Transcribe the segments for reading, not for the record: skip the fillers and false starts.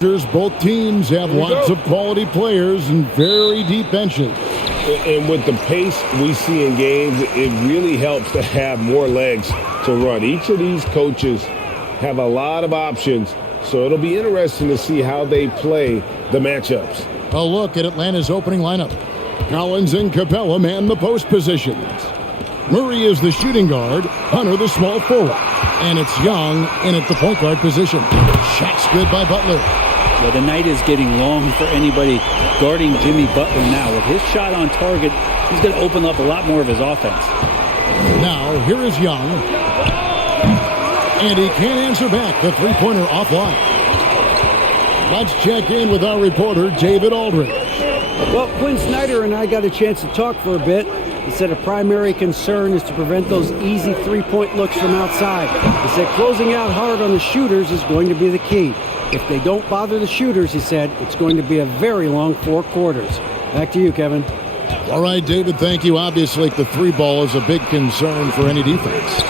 Both teams have lots of quality players and very deep benches. And with the pace we see in games, it really helps to have more legs to run. Each of these coaches have a lot of options, so it'll be interesting to see how they play the matchups. A look at Atlanta's opening lineup. Collins and Capella man the post positions. Murray is the shooting guard, Hunter the small forward. And it's Young in at the point guard position. Shot's good by Butler. Well, the night is getting long for anybody guarding Jimmy Butler now. With his shot on target, he's going to open up a lot more of his offense. Now, here is Young. And he can't answer back. The three-pointer offline. Let's check in with our reporter, David Aldridge. Well, Quinn Snyder and I got a chance to talk for a bit. He said a primary concern is to prevent those easy three-point looks from outside. He said closing out hard on the shooters is going to be the key. If they don't bother the shooters, he said, it's going to be a very long 4 quarters. Back to you, Kevin. All right, David, thank you. Obviously, the three ball is a big concern for any defense.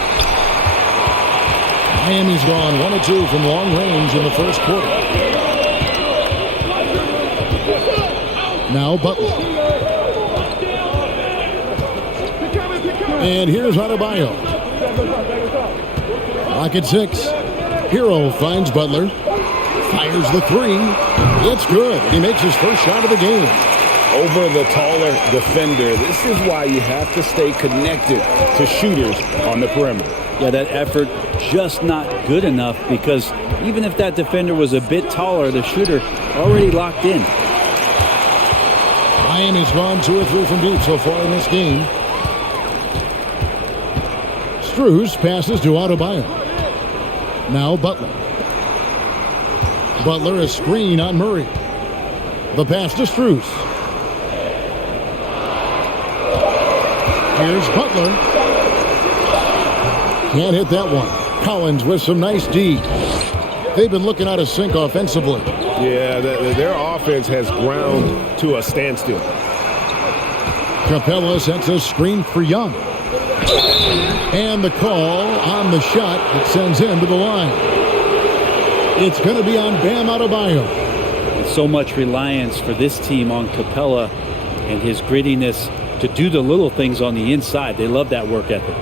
Miami's gone 1 of 2 from long range in the first quarter. Now Butler. And here's Adebayo. Lock at 6. Hero finds Butler. Fires the three. It's good. He makes his first shot of the game. Over the taller defender. This is why you have to stay connected to shooters on the perimeter. Yeah, that effort just not good enough because even if that defender was a bit taller, the shooter already locked in. Miami's gone 2 or 3 from deep so far in this game. Strus passes to Adebayo. Now Butler. Butler a screen on Murray. The pass to Strus. Here's Butler. Can't hit that one. Collins with some nice D. They've been looking out of sync offensively. Yeah, their offense has ground to a standstill. Capella sets a screen for Young. And the call on the shot that sends him to the line. It's going to be on Bam Adebayo. It's so much reliance for this team on Capella and his grittiness to do the little things on the inside. They love that work ethic.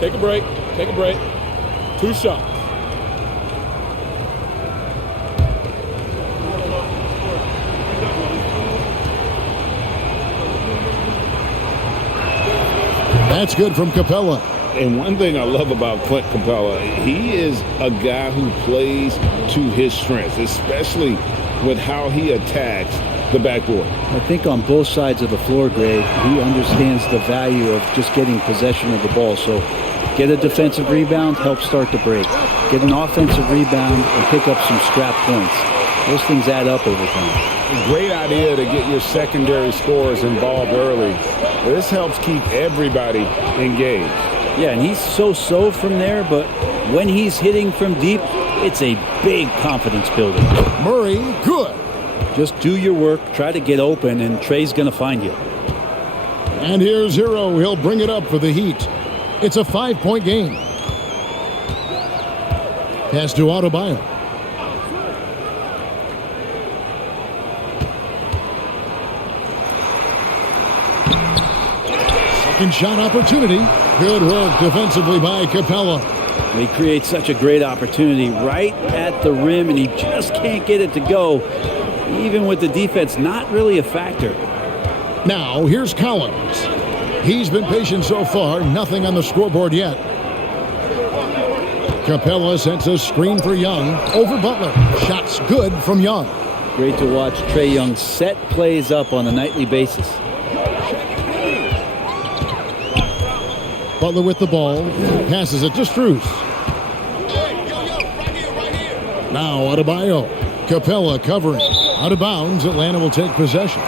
Take a break. Take a break. 2 shots. That's good from Capella. And one thing I love about Clint Capella, he is a guy who plays to his strengths, especially with how he attacks the backboard. I think on both sides of the floor, Greg, he understands the value of just getting possession of the ball. So get a defensive rebound, help start the break. Get an offensive rebound and pick up some scrap points. Those things add up over time. Great idea to get your secondary scorers involved early. This helps keep everybody engaged. Yeah, and he's so-so from there, but when he's hitting from deep, it's a big confidence builder. Murray, good. Just do your work, try to get open, and Trey's going to find you. And here's Hero. He'll bring it up for the Heat. It's a 5-point game. Pass to Adebayo. Second shot opportunity. Good work defensively by Capella. He creates such a great opportunity right at the rim, and he just can't get it to go. Even with the defense not really a factor. Now, here's Collins. He's been patient so far. Nothing on the scoreboard yet. Capella sends a screen for Young. Over Butler. Shots good from Young. Great to watch Trae Young set plays up on a nightly basis. Butler with the ball. Passes it to Strus. Now Adebayo. Capella covering. Out of bounds. Atlanta will take possession.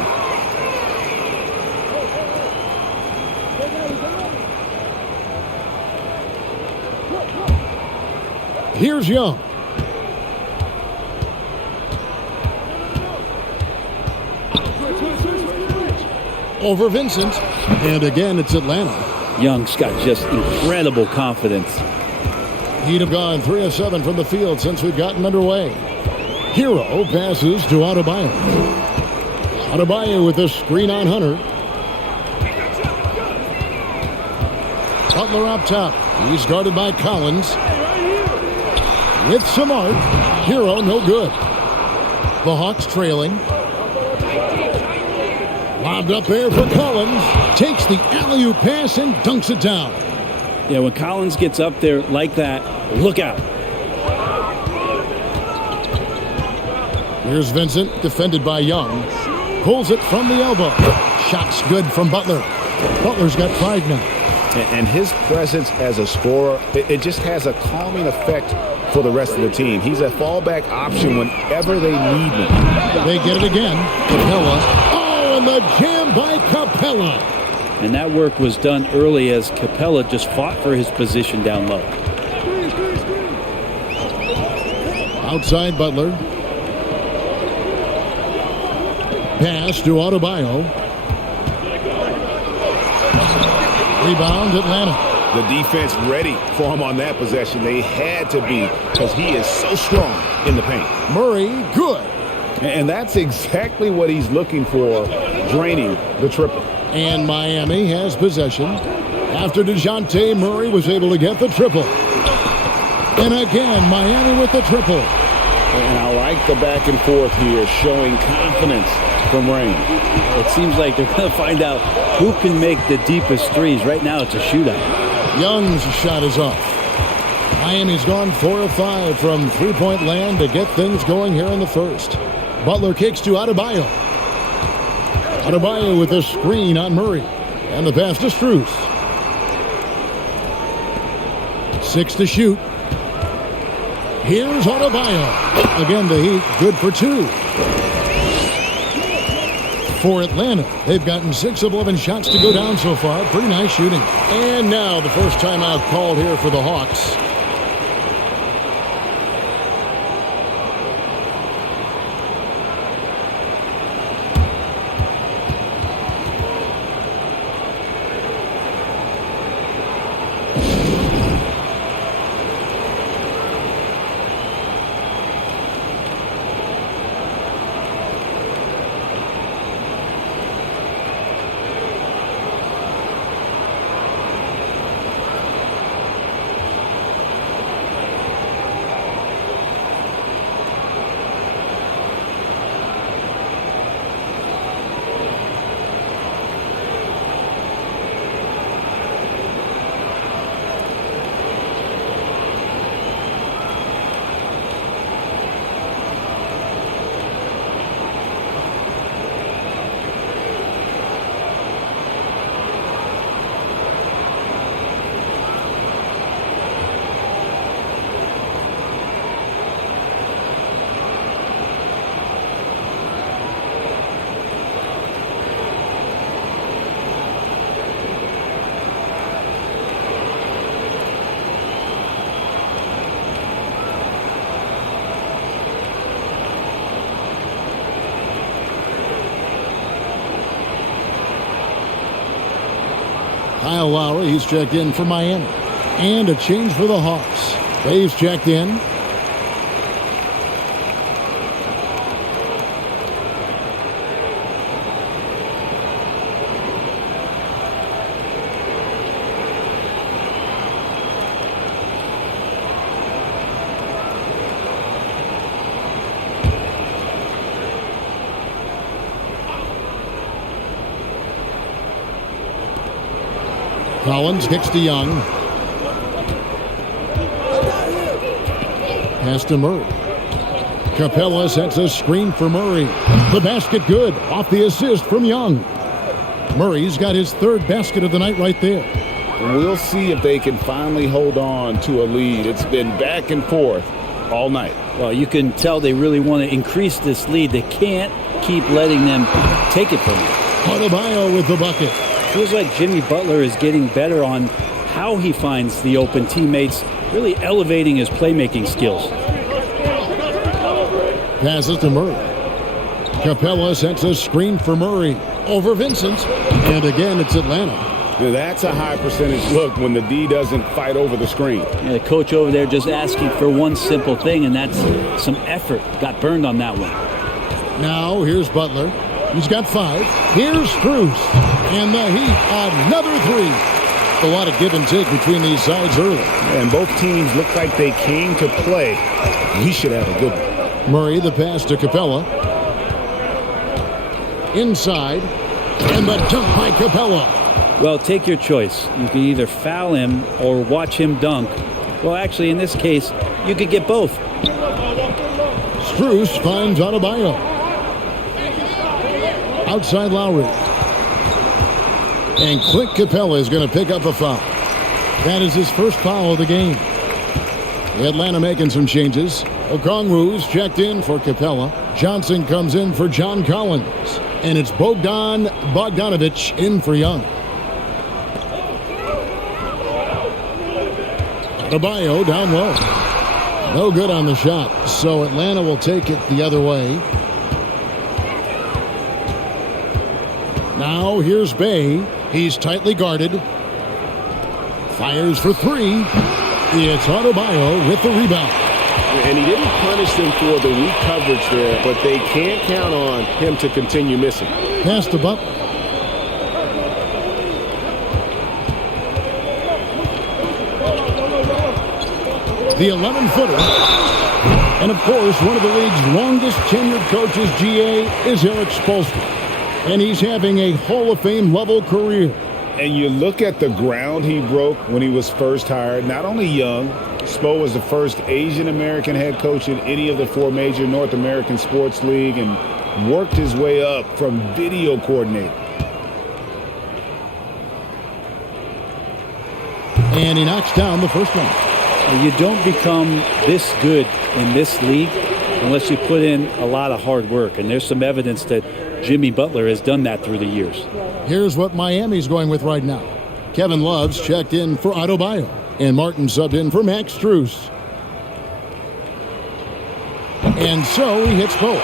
Here's Young. Over Vincent. And again, it's Atlanta. Young's got just incredible confidence. Heat have gone 3 of 7 from the field since we've gotten underway. Hero passes to Adebayo. Adebayo with a screen on Hunter. Butler up top. He's guarded by Collins. With Smart. Hero no good. The Hawks trailing. Lobbed up there for Collins. Takes the alley-oop pass and dunks it down. Yeah, when Collins gets up there like that, look out. Here's Vincent, defended by Young. Pulls it from the elbow. Shot's good from Butler. Butler's got 5 now. And his presence as a scorer, it just has a calming effect for the rest of the team. He's a fallback option whenever they need him. They get it again. Capella. Oh, and the jam by Capella. And that work was done early as Capella just fought for his position down low. Outside Butler. Pass to Adebayo. Rebound Atlanta. The defense ready for him on that possession. They had to be because he is so strong in the paint. Murray, good. And that's exactly what he's looking for, draining the triple. And Miami has possession after DeJounte Murray was able to get the triple. And again, Miami with the triple. And I like the back and forth here, showing confidence from range. It seems like they're going to find out who can make the deepest threes. Right now, it's a shootout. Young's shot is off. Miami's gone 4 of 5 from three-point land to get things going here in the first. Butler kicks to Adebayo. Adebayo with a screen on Murray. And the pass to Strus. 6 to shoot. Here's Adebayo. Again, the Heat good for 2. For Atlanta, they've gotten 6 of 11 shots to go down so far. Pretty nice shooting. And now the first timeout called here for the Hawks. Kyle Lowry, he's checked in for Miami. And a change for the Hawks. Dave's checked in. Collins kicks to Young. Pass to Murray. Capella sets a screen for Murray. The basket good. Off the assist from Young. Murray's got his 3rd basket of the night right there. We'll see if they can finally hold on to a lead. It's been back and forth all night. Well, you can tell they really want to increase this lead. They can't keep letting them take it from them. Adebayo with the bucket. Feels like Jimmy Butler is getting better on how he finds the open teammates, really elevating his playmaking skills. Passes to Murray. Capella sets a screen for Murray over Vincent. And again, it's Atlanta. Now, that's a high percentage look when the D doesn't fight over the screen. Yeah, the coach over there just asking for one simple thing, and that's some effort. Got burned on that one. Now here's Butler. He's got 5. Here's Strus. And the Heat, another 3. A lot of give and take between these sides early. And both teams look like they came to play. We should have a good one. Murray, the pass to Capella. Inside. And the dunk by Capella. Well, take your choice. You can either foul him or watch him dunk. Well, actually, in this case, you could get both. Strus finds Adebayo. Outside Lowry. And Clint Capella is going to pick up a foul. That is his first foul of the game. Atlanta making some changes. Okongwu's checked in for Capella. Johnson comes in for John Collins. And it's Bogdanovic in for Young. Adebayo down low. No good on the shot. So Atlanta will take it the other way. Now here's Bay. He's tightly guarded. Fires for 3. It's Adebayo with the rebound. And he didn't punish them for the weak coverage there, but they can't count on him to continue missing. Pass to Butler. The 11-footer. And, of course, one of the league's longest tenured coaches, GA, is Eric Spoelstra. And he's having a Hall of Fame level career. And you look at the ground he broke when he was first hired. Not only young, Spo was the first Asian American head coach in any of the 4 major North American sports league and worked his way up from video coordinator. And he knocks down the first one. You don't become this good in this league unless you put in a lot of hard work. And there's some evidence that Jimmy Butler has done that through the years. Here's what Miami's going with right now. Kevin Love's checked in for Adebayo. And Martin subbed in for Max Strus. And so he hits both.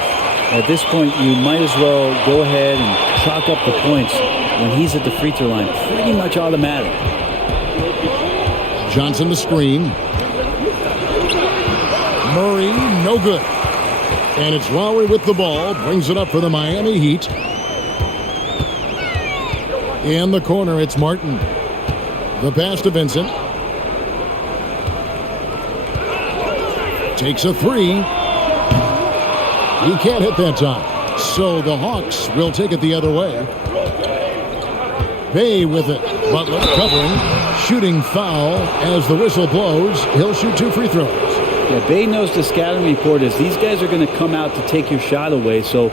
At this point, you might as well go ahead and chalk up the points when he's at the free throw line. Pretty much automatic. Johnson the screen. Murray, no good. And it's Lowry with the ball. Brings it up for the Miami Heat. In the corner, it's Martin. The pass to Vincent. Takes a 3. He can't hit that time. So the Hawks will take it the other way. Bay with it. Butler covering. Shooting foul as the whistle blows. He'll shoot 2 free throws. Yeah, Bay knows the scouting report is these guys are going to come out to take your shot away. So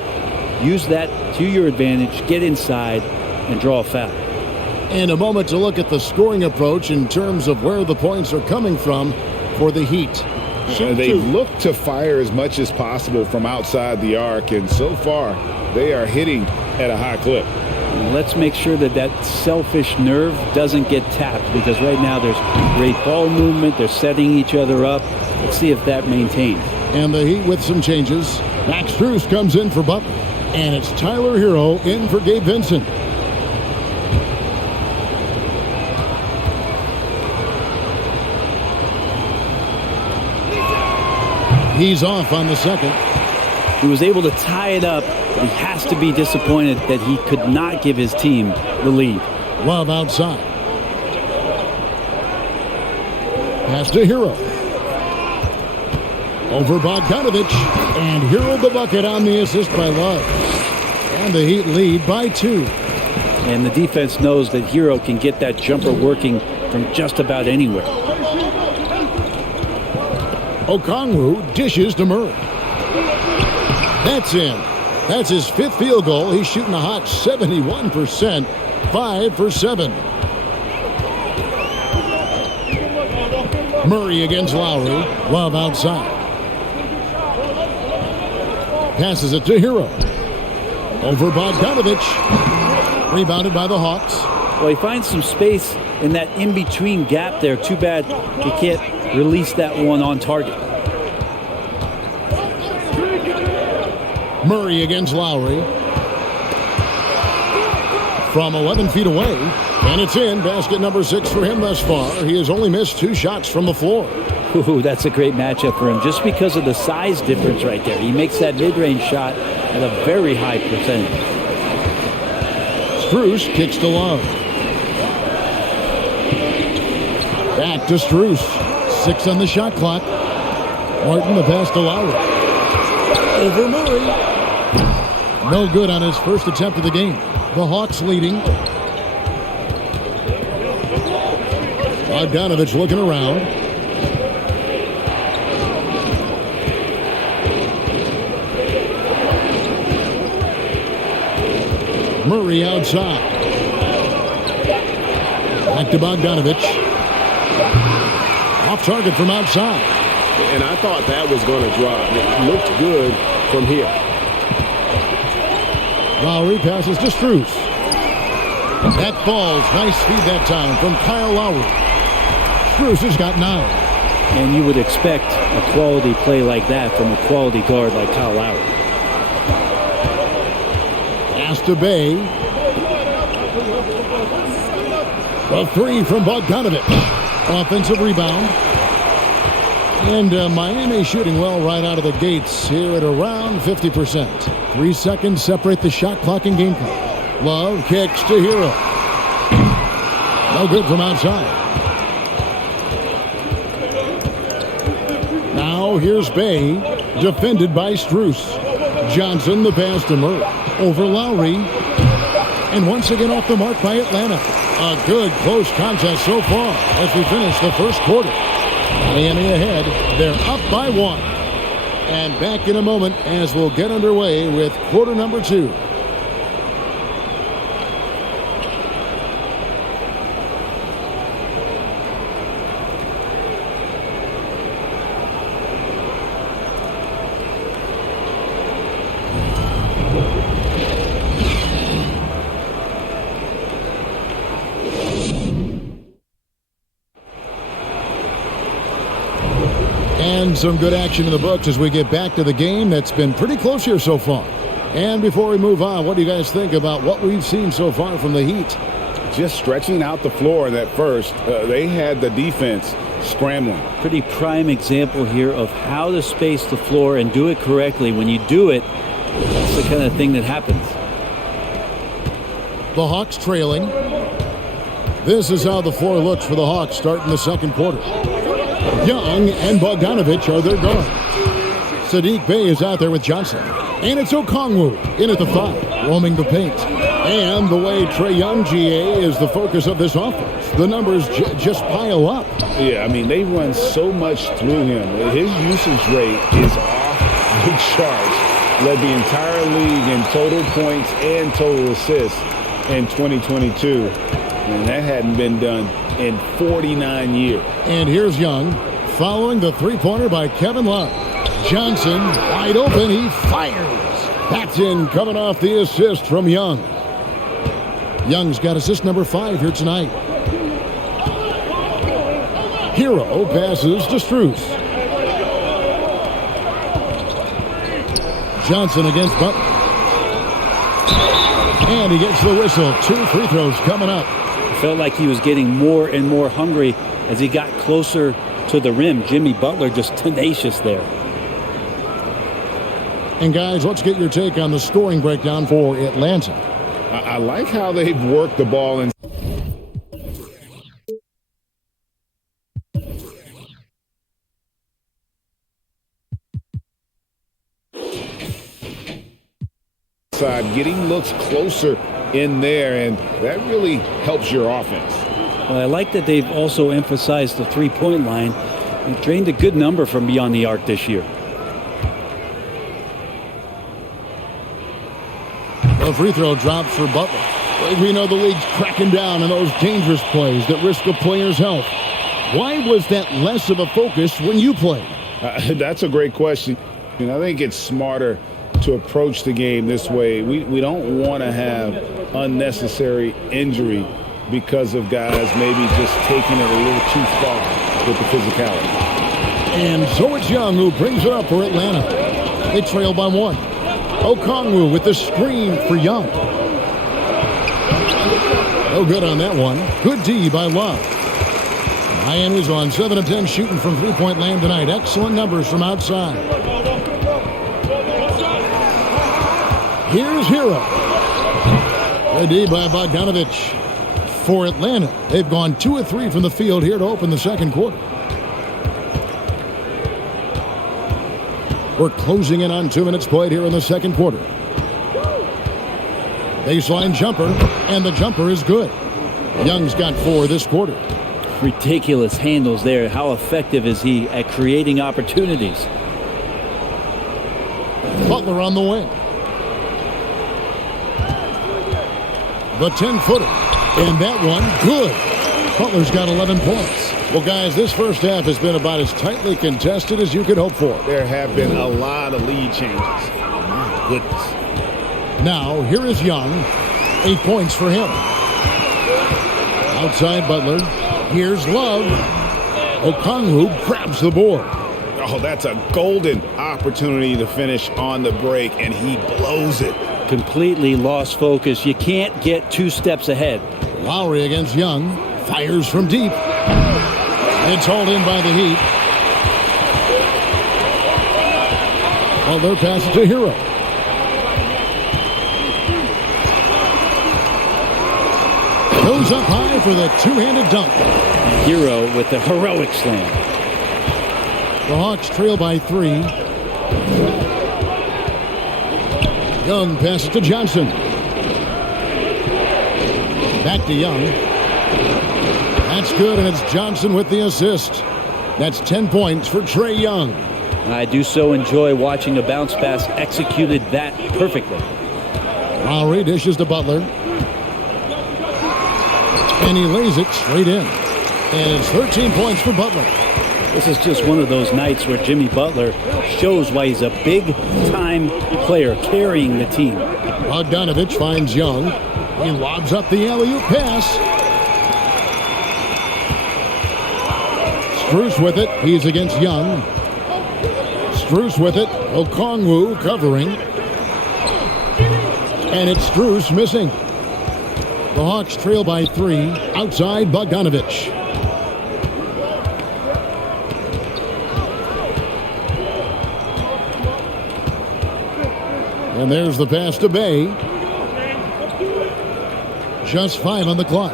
use that to your advantage. Get inside and draw a foul. And a moment to look at the scoring approach in terms of where the points are coming from for the Heat. They look to fire as much as possible from outside the arc, and so far they are hitting at a high clip. Let's make sure that that selfish nerve doesn't get tapped, because right now there's great ball movement. They're setting each other up. Let's see if that maintains. And the Heat with some changes. Max Strus comes in for Butler. And it's Tyler Hero in for Gabe Vincent. He's off on the second. He was able to tie it up, but he has to be disappointed that he could not give his team the lead. Love outside. Pass to Hero. Over Bogdanovic. And Hero the bucket on the assist by Love. And the Heat lead by 2. And the defense knows that Hero can get that jumper working from just about anywhere. Okongwu dishes to Murray. That's in. That's his 5th field goal. He's shooting a hot 71%. 5 for 7. Murray against Lowry. Love outside. Passes it to Hero. Over Bogdanovic. Rebounded by the Hawks. Well, he finds some space in that in-between gap there. Too bad he can't release that one on target. Murray against Lowry. From 11 feet away. And it's in. Basket number 6 for him thus far. He has only missed 2 shots from the floor. Ooh, that's a great matchup for him just because of the size difference right there. He makes that mid-range shot at a very high percentage. Strus kicks to Love. Back to Strus. 6 on the shot clock. Martin the pass to Lowry. Over Murray. No good on his first attempt of the game. The Hawks leading. Bogdanovich looking around. Murray outside. Back to Bogdanovich. Off target from outside. And I thought that was going to drop. It looked good from here. Lowry passes to Strus. That falls. Nice feed that time from Kyle Lowry. Strus has got 9. And you would expect a quality play like that from a quality guard like Kyle Lowry. Pass to Bay. A 3 from Bogdanovich. Offensive rebound. And Miami shooting well right out of the gates here at around 50%. 3 seconds separate the shot clock and game clock. Love kicks to Hero. No good from outside. Now here's Bay, defended by Strus. Johnson the pass to Murray. Over Lowry. And once again off the mark by Atlanta. A good close contest so far as we finish the first quarter. Miami ahead. They're up by 1. And back in a moment as we'll get underway with quarter number 2. And some good action in the books as we get back to the game that's been pretty close here so far. And before we move on, what do you guys think about what we've seen so far from the Heat? Just stretching out the floor in that first. They had the defense scrambling. Pretty prime example here of how to space the floor and do it correctly. When you do it, that's the kind of thing that happens. The Hawks trailing. This is how the floor looks for the Hawks starting the second quarter. Young and Bogdanovich are their guards. Saddiq Bey is out there with Johnson. And it's Okongwu in at the 5, roaming the paint. And the way Trae Young, GA, is the focus of this offense. The numbers just pile up. Yeah, I mean, they run so much through him. His usage rate is off the charts. Led the entire league in total points and total assists in 2022. And that hadn't been done in 49 years. And here's Young following the three-pointer by Kevin Love. Johnson wide open. He fires. That's in, coming off the assist from Young. Young's got assist number 5 here tonight. Hero passes to Strus. Johnson against Butler. And he gets the whistle. 2 free throws coming up. Felt like he was getting more and more hungry as he got closer to the rim. Jimmy Butler just tenacious there. And guys, let's get your take on the scoring breakdown for Atlanta. I like how they've worked the ball in. Getting looks closer in there, and that really helps your offense. Well, I like that they've also emphasized the three-point line. They've drained a good number from beyond the arc this year. A free throw drops for Butler. We know the league's cracking down on those dangerous plays that risk a player's health. Why was that less of a focus when you played? That's a great question. And I think it's smarter to approach the game this way. We don't want to have unnecessary injury because of guys maybe just taking it a little too far with the physicality. And so it's Young who brings it up for Atlanta. They trail by 1. Okongwu with the screen for Young. No good on that one. Good D by Love. Miami's on 7 of 10 shooting from three-point land tonight. Excellent numbers from outside. Here's Hero. Good D by Bogdanovich. For Atlanta, they've gone 2 of 3 from the field here to open the second quarter. We're closing in on 2 minutes played here in the second quarter. Baseline jumper, and the jumper is good. Young's got 4 this quarter. Ridiculous handles there. How effective is he at creating opportunities? Butler on the wing. The 10-footer. And that one, good. Butler's got 11 points. Well, guys, this first half has been about as tightly contested as you could hope for. There have been a lot of lead changes. My goodness. Now, here is Young. 8 points for him. Outside Butler. Here's Love. Okongwu grabs the board. Oh, that's a golden opportunity to finish on the break, and he blows it. Completely lost focus. You can't get 2 steps ahead. Lowry against Young. Fires from deep. It's hauled in by the Heat. Butler passes to Hero. Goes up high for the two-handed dunk. Hero with the heroic slam. The Hawks trail by 3. Young passes to Johnson. Back to Young. That's good, and it's Johnson with the assist. That's 10 points for Trae Young. And I do so enjoy watching a bounce pass executed that perfectly. Lowry dishes to Butler. And he lays it straight in. And it's 13 points for Butler. This is just one of those nights where Jimmy Butler shows why he's a big-time player carrying the team. Bogdanovich finds Young. He lobs up the alley-oop pass. Strus with it. He's against Young. Strus with it. Okongwu covering. And it's Strus missing. The Hawks trail by 3. Outside Bogdanovich. And there's the pass to Bay. Just 5 on the clock.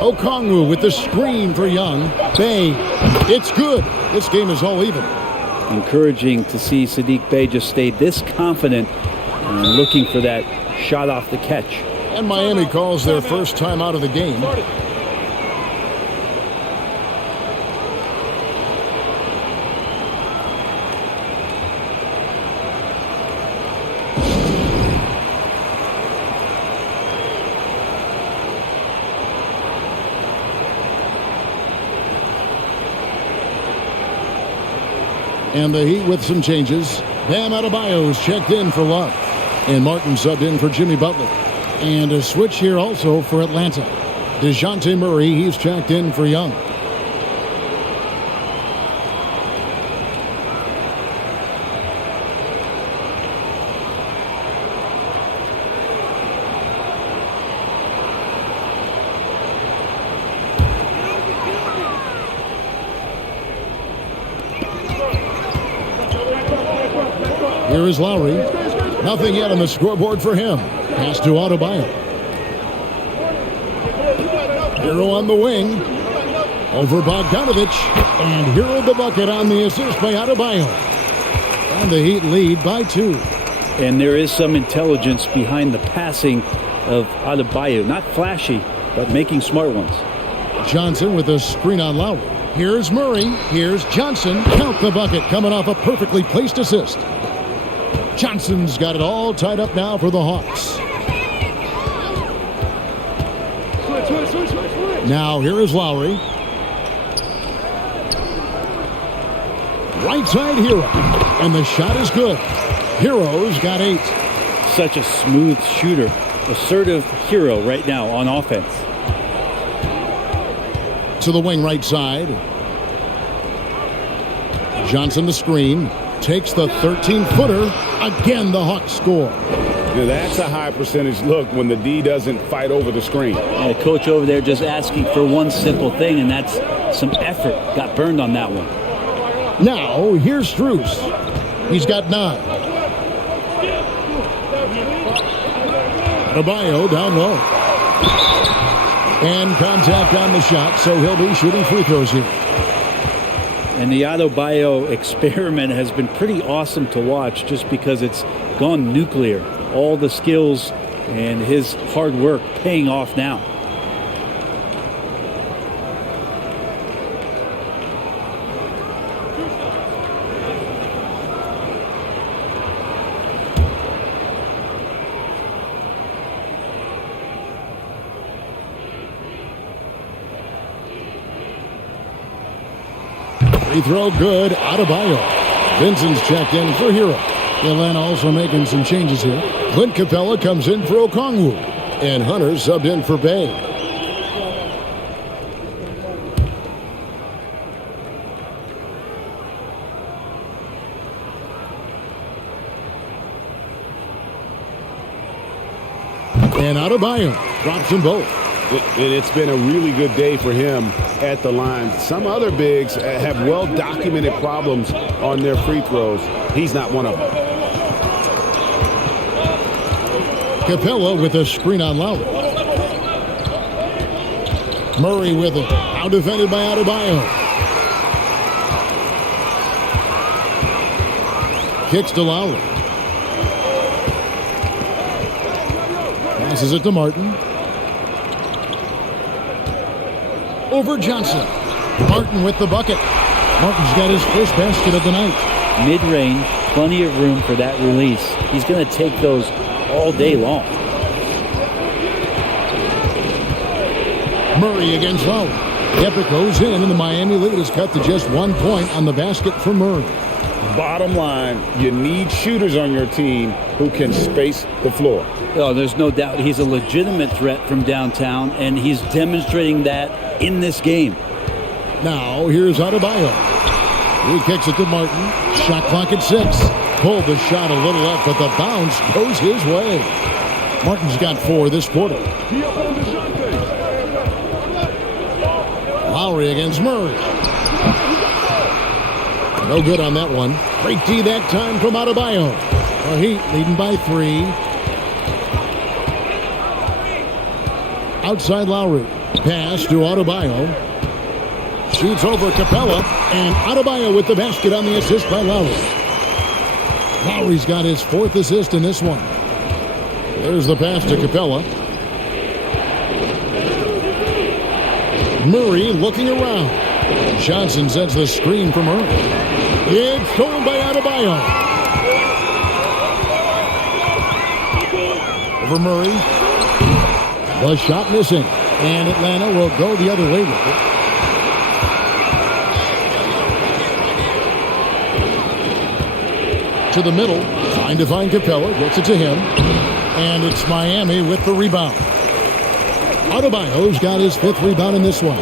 Okongwu with the screen for Young. Bay. It's good. This game is all even. Encouraging to see Saddiq Bey just stay this confident and looking for that shot off the catch. And Miami calls their first time out of the game. And the Heat with some changes. Bam Adebayo's checked in for Love. And Martin subbed in for Jimmy Butler. And a switch here also for Atlanta. DeJounte Murray, he's checked in for Young. Here is Lowry. Nothing yet on the scoreboard for him. Pass to Adebayo. Hero on the wing. Over Bogdanovich. And Hero the bucket on the assist by Adebayo. And the Heat lead by 2. And there is some intelligence behind the passing of Adebayo. Not flashy, but making smart ones. Johnson with a screen on Lowry. Here's Murray. Here's Johnson. Count the bucket coming off a perfectly placed assist. Johnson's got it all tied up now for the Hawks. Now here is Lowry. Right side Hero. And the shot is good. Hero's got 8. Such a smooth shooter. Assertive Hero right now on offense. To the wing right side. Johnson the screen. Takes the 13-footer. Again, the Hawks score. Now, that's a high percentage look when the D doesn't fight over the screen. Yeah, coach over there just asking for one simple thing, and that's some effort. Got burned on that one. Now, here's Strus. He's got 9. Adebayo down low. And contact on the shot, so he'll be shooting free throws here. And the Adebayo experiment has been pretty awesome to watch just because it's gone nuclear. All the skills and his hard work paying off now. Free throw good. Adebayo. Vincent's checked in for Hero. Atlanta also making some changes here. Clint Capella comes in for Okongwu. And Hunter subbed in for Bay. And Adebayo drops them both. It's been a really good day for him at the line. Some other bigs have well-documented problems on their free throws. He's not one of them. Capella with a screen on Lowry. Murray with it. Out defended by Adebayo. Kicks to Lowry. Passes it to Martin. Over Johnson. Martin with the bucket. Martin's got his first basket of the night. Mid-range, plenty of room for that release. He's going to take those all day long. Murray against Lowry. Epic goes in, and the Miami lead is cut to just 1 point on the basket for Murray. Bottom line, you need shooters on your team who can space the floor. Oh, there's no doubt he's a legitimate threat from downtown, and he's demonstrating that in this game. Now, here's Adebayo. He kicks it to Martin. Shot clock at 6. Pulled the shot a little up, but the bounce goes his way. Martin's got 4 this quarter. Lowry against Murray. No good on that one. Great D that time from Adebayo. The Heat leading by 3. Outside Lowry. Pass to Adebayo. Shoots over Capella. And Adebayo with the basket on the assist by Lowry. Lowry's got his 4th assist in this one. There's the pass to Capella. Murray looking around. Johnson sends the screen from Murray. It's stolen by Adebayo. Over Murray. The shot missing. And Atlanta will go the other way with it. To the middle. Trying to find Capella. Gets it to him. And it's Miami with the rebound. Adebayo's got his 5th rebound in this one.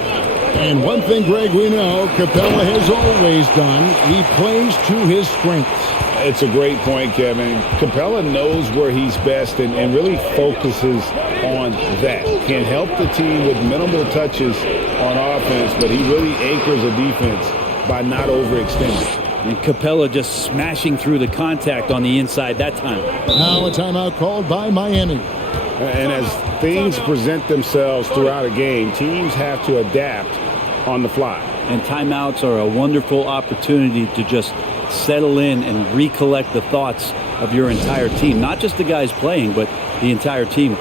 And one thing, Greg, we know Capella has always done. He plays to his strengths. It's a great point, Kevin. Capella knows where he's best and really focuses on that. Can help the team with minimal touches on offense, but he really anchors a defense by not overextending. And Capella just smashing through the contact on the inside that time. Now a timeout called by Miami. And as things present themselves throughout a game, teams have to adapt on the fly. And timeouts are a wonderful opportunity to just settle in and recollect the thoughts of your entire team. Not just the guys playing, but the entire team.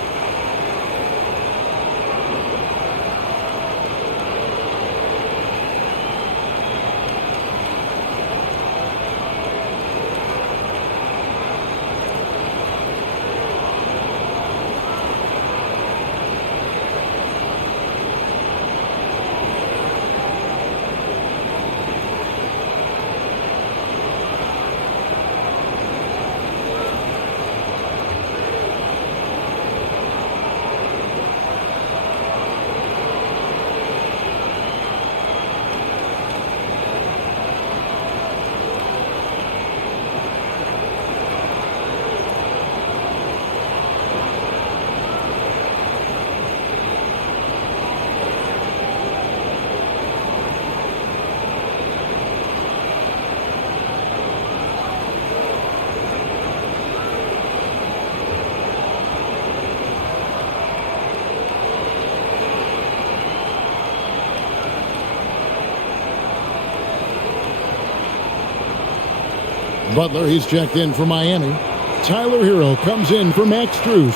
Butler, he's checked in for Miami. Tyler Hero comes in for Max Strus.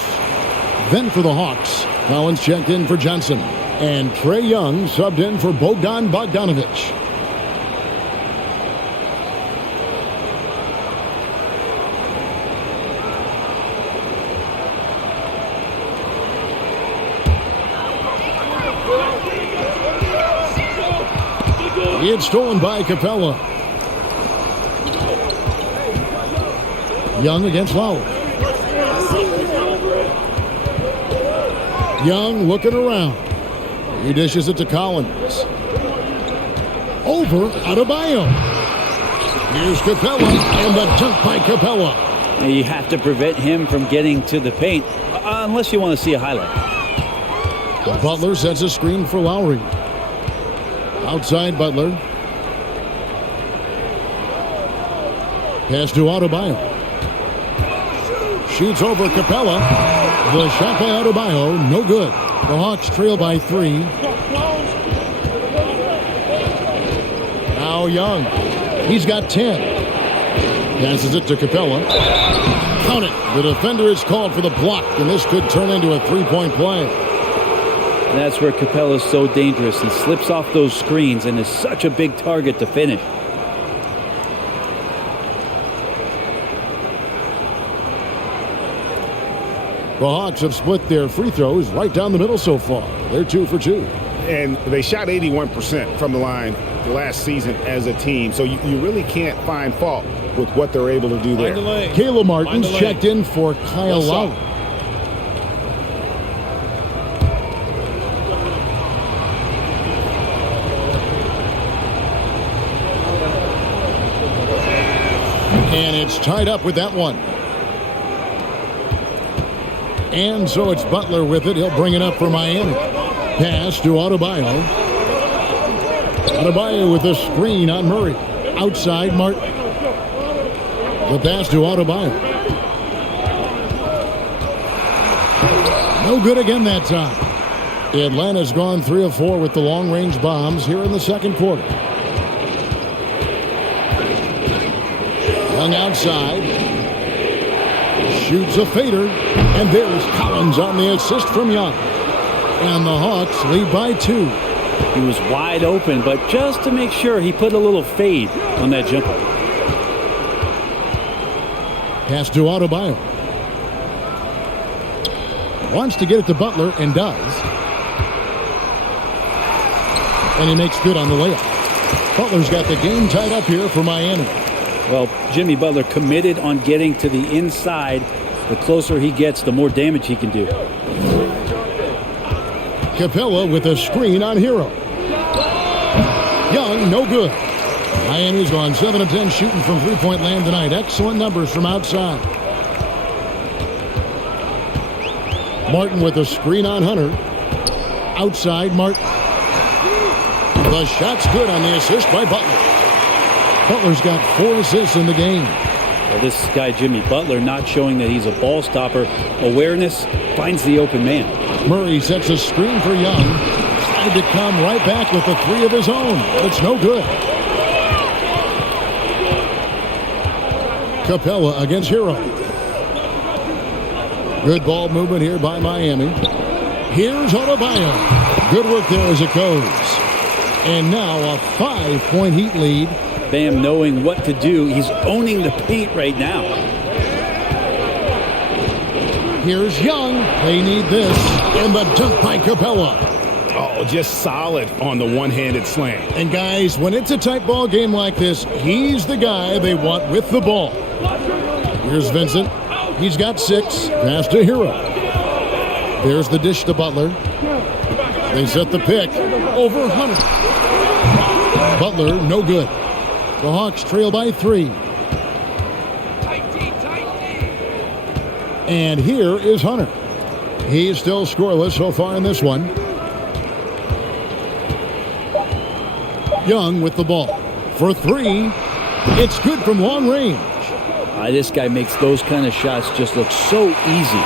Then for the Hawks, Collins checked in for Johnson. And Trae Young subbed in for Bogdan Bogdanovic. It's stolen by Capella. Young against Lowry. Young looking around. He dishes it to Collins. Over Adebayo. Here's Capella, and the dunk by Capella. You have to prevent him from getting to the paint, unless you want to see a highlight. Butler sets a screen for Lowry. Outside Butler. Pass to Adebayo. Shoots over Capella. The shot by Adebayo, no good. The Hawks trail by 3. Now Young. He's got 10. Passes it to Capella. Count it. The defender is called for the block, and this could turn into a 3-point play. That's where Capella's so dangerous. He slips off those screens and is such a big target to finish. The Hawks have split their free throws right down the middle so far. They're 2 for 2. And they shot 81% from the line last season as a team. So you really can't find fault with what they're able to do there. Caleb Martin's checked in for Kyle Lowry. And it's tied up with that one. And so it's Butler with it. He'll bring it up for Miami. Pass to Adebayo. Adebayo with a screen on Murray. Outside Martin. The pass to Adebayo. No good again that time. Atlanta's gone 3 of 4 with the long-range bombs here in the second quarter. Young outside. Shoots a fader. And there's Collins on the assist from Young. And the Hawks lead by 2. He was wide open, but just to make sure, he put a little fade on that jumper. Pass to Adebayo. Wants to get it to Butler, and does. And he makes good on the layup. Butler's got the game tied up here for Miami. Well, Jimmy Butler committed on getting to the inside. The closer he gets, the more damage he can do. Capella with a screen on Hero. Young, no good. Miami's gone 7 of 10 shooting from three-point land tonight. Excellent numbers from outside. Martin with a screen on Hunter. Outside Martin. The shot's good on the assist by Butler. Butler's got 4 assists in the game. Well, this guy, Jimmy Butler, not showing that he's a ball stopper. Awareness, finds the open man. Murray sets a screen for Young. Tried to come right back with a 3 of his own, but it's no good. Capella against Hero. Good ball movement here by Miami. Here's Adebayo. Good work there as it goes. And now a 5-point Heat lead. Bam knowing what to do. He's owning the paint right now. Here's Young. They need this. And the dunk by Capella. Oh, just solid on the one-handed slam. And guys, when it's a tight ball game like this, he's the guy they want with the ball. Here's Vincent. He's got 6. Pass to Hero. There's the dish to Butler. They set the pick over Hunter. Butler, no good. The Hawks trail by 3. And here is Hunter. He's still scoreless so far in this one. Young with the ball. For 3. It's good from long range. This guy makes those kind of shots just look so easy.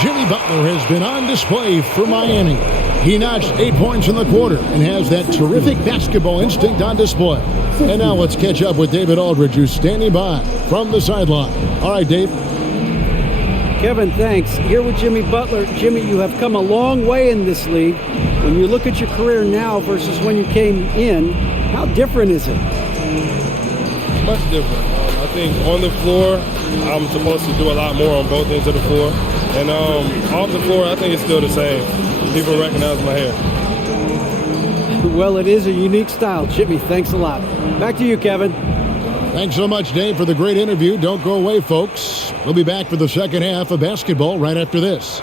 Jimmy Butler has been on display for Miami. He notched 8 points in the quarter and has that terrific basketball instinct on display. And now let's catch up with David Aldridge, who's standing by from the sideline. All right, Dave. Kevin, thanks. Here with Jimmy Butler. Jimmy, you have come a long way in this league. When you look at your career now versus when you came in, how different is it? Much different. I think on the floor, I'm supposed to do a lot more on both ends of the floor. And off the floor, I think it's still the same. People recognize my hair. Well, it is a unique style. Jimmy, thanks a lot. Back to you, Kevin. Thanks so much, Dave, for the great interview. Don't go away, folks. We'll be back for the second half of basketball right after this.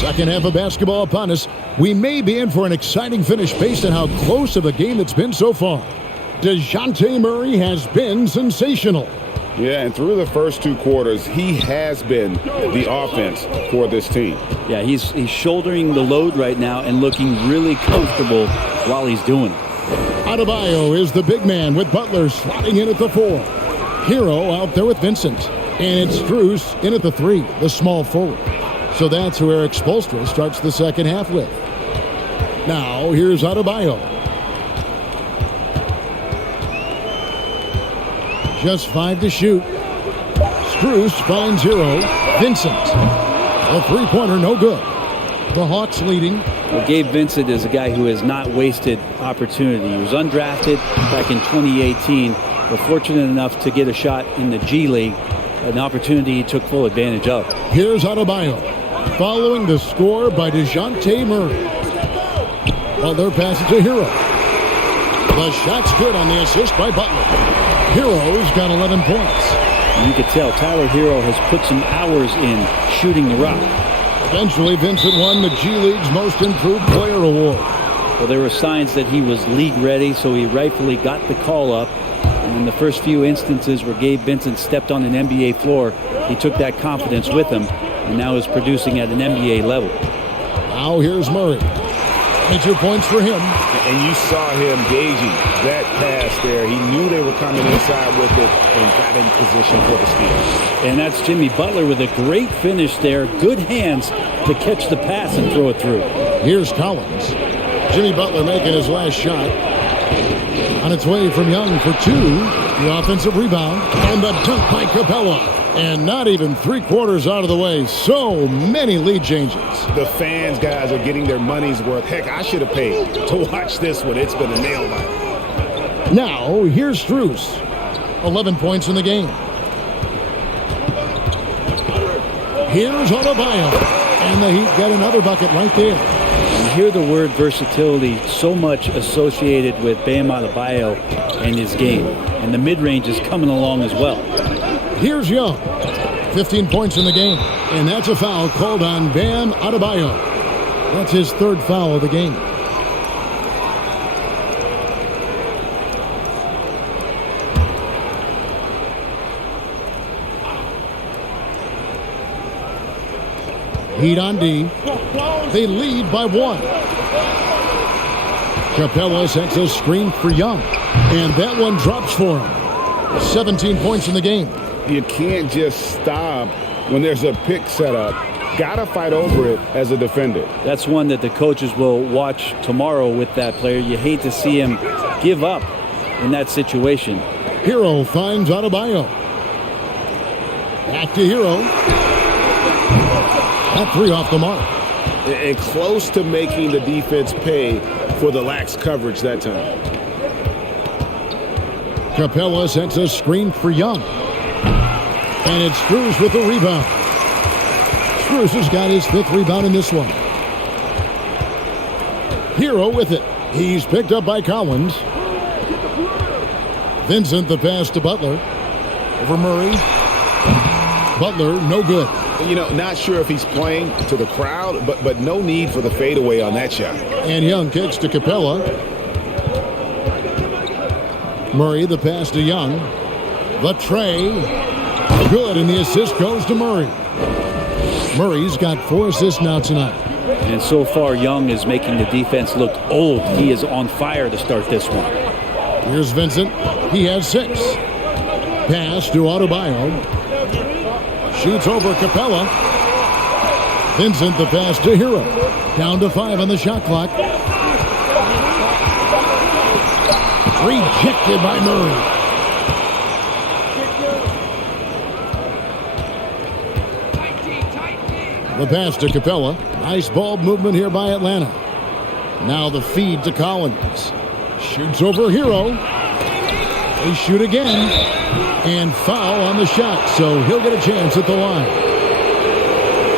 Second half of basketball upon us. We may be in for an exciting finish based on how close of a game it's been so far. DeJounte Murray has been sensational. Yeah, and through the first two quarters, he has been the offense for this team. Yeah, he's shouldering the load right now and looking really comfortable while he's doing it. Adebayo is the big man with Butler slotting in at the 4. Hero out there with Vincent. And it's Strus in at the 3, the small forward. So that's who Eric Spoelstra starts the second half with. Now, here's Adebayo. Just 5 to shoot. Strus finds Hero. Vincent. A three-pointer, no good. The Hawks leading. Well, Gabe Vincent is a guy who has not wasted opportunity. He was undrafted back in 2018, but fortunate enough to get a shot in the G League, an opportunity he took full advantage of. Here's Adebayo. Following the score by DeJounte Murray. Butler passes to Hero. The shot's good on the assist by Butler. Hero's got 11 points. You could tell Tyler Hero has put some hours in shooting the rock. Eventually, Vincent won the G League's Most Improved Player Award. Well, there were signs that he was league ready, so he rightfully got the call up. And in the first few instances where Gabe Vincent stepped on an NBA floor, he took that confidence with him and now is producing at an NBA level. Now here's Murray. 22 points for him. And you saw him gauging that pass there. He knew they were coming inside with it and got in position for the steal. And that's Jimmy Butler with a great finish there. Good hands to catch the pass and throw it through. Here's Collins. Jimmy Butler making his last shot. On its way from Young for 2. The offensive rebound. And the dunk by Capella. And not even 3/4 out of the way. So many lead changes. The fans, guys, are getting their money's worth. Heck, I should have paid to watch this one. It's been a nail biter. Now, here's Strus. 11 points in the game. Here's Adebayo. And the Heat get another bucket right there. You hear the word versatility so much associated with Bam Adebayo and his game. And the mid-range is coming along as well. Here's Young. 15 points in the game. And that's a foul called on Bam Adebayo. That's his third foul of the game. Heat on D. They lead by 1. Capella sets a screen for Young. And that one drops for him. 17 points in the game. You can't just stop when there's a pick set up. Gotta fight over it as a defender. That's one that the coaches will watch tomorrow with that player. You hate to see him give up in that situation. Hero finds Adebayo. Back to Hero. That 3 off the mark. And close to making the defense pay for the lax coverage that time. Capella sets a screen for Young. And it's Strus with the rebound. Strus has got his 5th rebound in this one. Hero with it. He's picked up by Collins. Vincent the pass to Butler. Over Murray. Butler, no good. You know, not sure if he's playing to the crowd, but no need for the fadeaway on that shot. And Young kicks to Capella. Murray, the pass to Young. The tray. Good, and the assist goes to Murray. Murray's got 4 assists now tonight. And so far, Young is making the defense look old. He is on fire to start this one. Here's Vincent. He has 6. Pass to Adebayo. Shoots over Capella. Vincent the pass to Hero. Down to 5 on the shot clock. Rejected by Murray. The pass to Capella. Nice ball movement here by Atlanta. Now the feed to Collins. Shoots over Hero. They shoot again. And foul on the shot, so he'll get a chance at the line.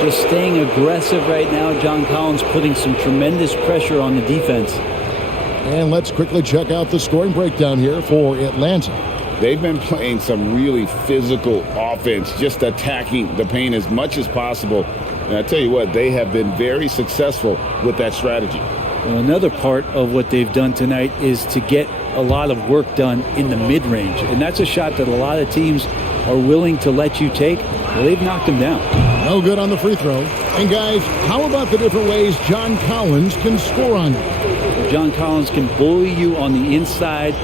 Just staying aggressive right now. John Collins putting some tremendous pressure on the defense. And let's quickly check out the scoring breakdown here for Atlanta. They've been playing some really physical offense, just attacking the paint as much as possible. And I tell you what, they have been very successful with that strategy. Well, another part of what they've done tonight is to get a lot of work done in the mid-range. And that's a shot that a lot of teams are willing to let you take. Well, they've knocked them down. No good on the free throw. And guys, how about the different ways John Collins can score on you? John Collins can bully you on the inside,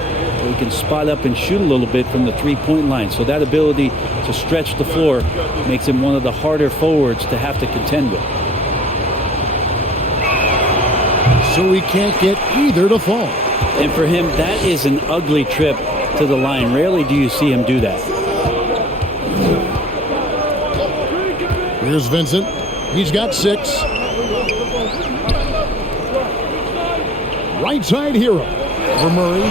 or he can spot up and shoot a little bit from the three-point line. So that ability to stretch the floor makes him one of the harder forwards to have to contend with. So he can't get either to fall. And for him, that is an ugly trip to the line. Rarely do you see him do that. Here's Vincent. He's got 6. Right side Hero. For Murray.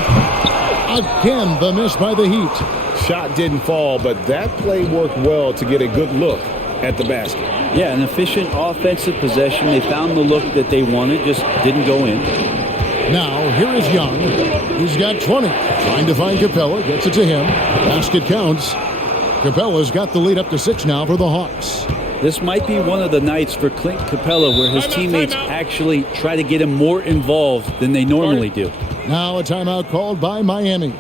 Again, the miss by the Heat. Shot didn't fall, but that play worked well to get a good look at the basket. Yeah, an efficient offensive possession. They found the look that they wanted, just didn't go in. Now, here is Young. He's got 20. Trying to find Capella. Gets it to him. Basket counts. Capella's got the lead up to 6 now for the Hawks. This might be one of the nights for Clint Capella where his teammates actually try to get him more involved than they normally do. Now a timeout called by Miami.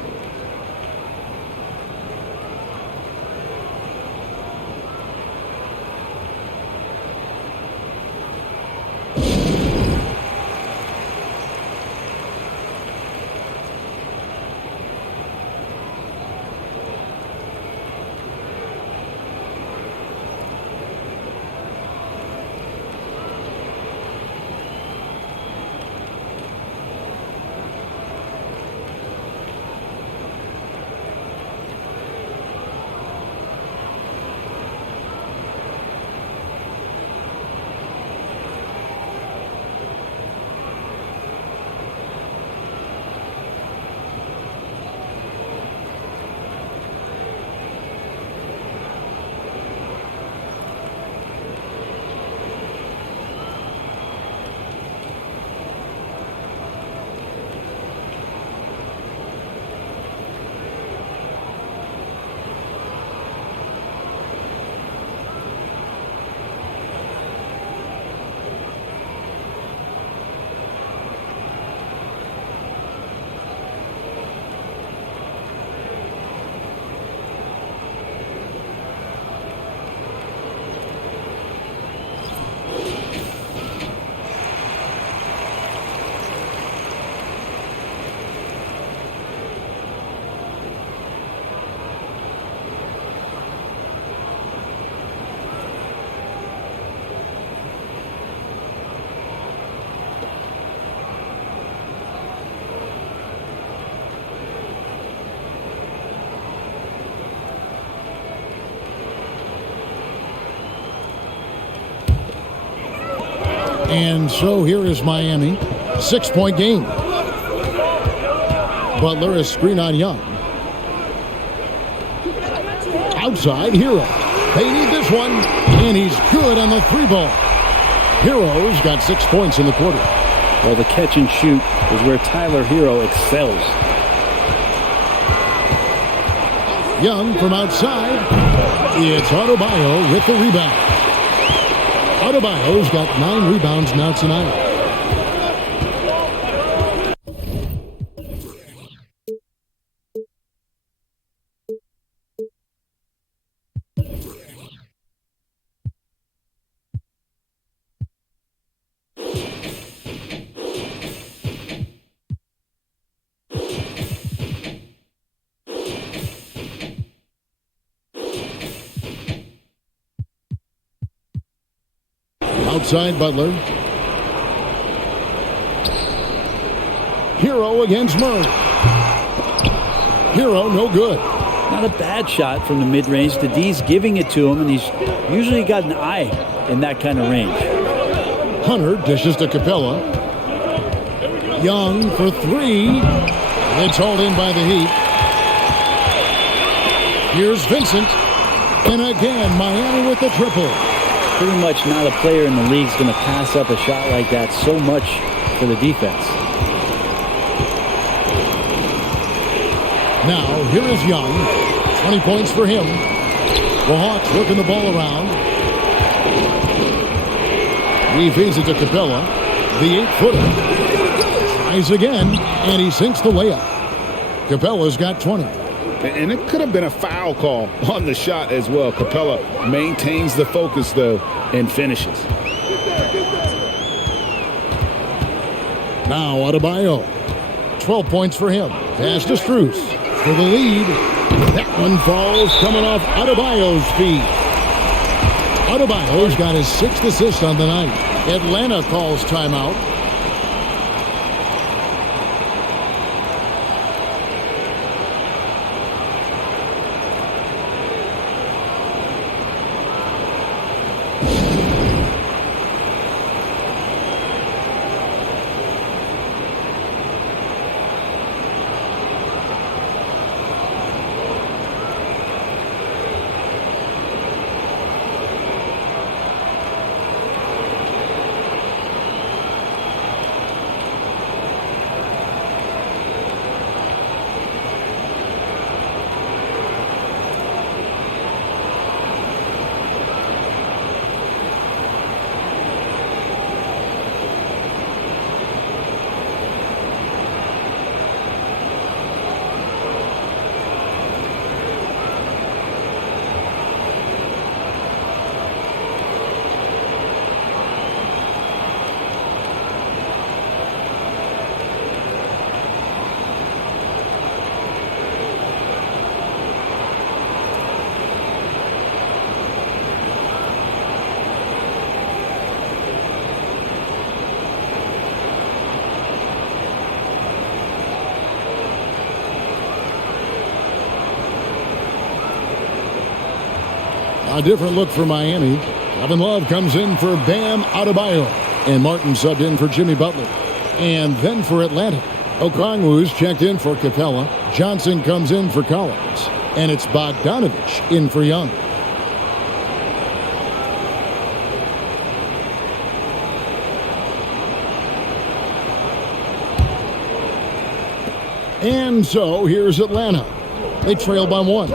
And so here is Miami. 6-point game. Butler is screen on Young. Outside, Hero. They need this one. And he's good on the 3-ball. Hero's got 6 points in the quarter. Well, the catch and shoot is where Tyler Hero excels. Young from outside. It's Adebayo with the rebound. Adebayo's got 9 rebounds now tonight. Outside Butler. Hero against Murray. Hero no good. Not a bad shot from the mid-range. The D's giving it to him, and he's usually got an eye in that kind of range. Hunter dishes to Capella. Young for 3. It's hauled in by the Heat. Here's Vincent. And again, Miami with the triple. Pretty much not a player in the league is going to pass up a shot like that so much for the defense. Now, here is Young. 20 points for him. The Hawks working the ball around. He feeds it to Capella. The 8-footer. Tries again, and he sinks the layup. Capella's got 20. And it could have been a foul call on the shot as well. Capella maintains the focus, though, and finishes. Now Adebayo. 12 points for him. Pass to Strus for the lead. That one falls coming off Adebayo's feet. Adebayo's got his 6th assist on the night. Atlanta calls timeout. A different look for Miami. Kevin Love comes in for Bam Adebayo. And Martin subbed in for Jimmy Butler. And then for Atlanta, Okongwu's checked in for Capella. Johnson comes in for Collins. And it's Bogdanovich in for Young. And so here's Atlanta. They trail by 1.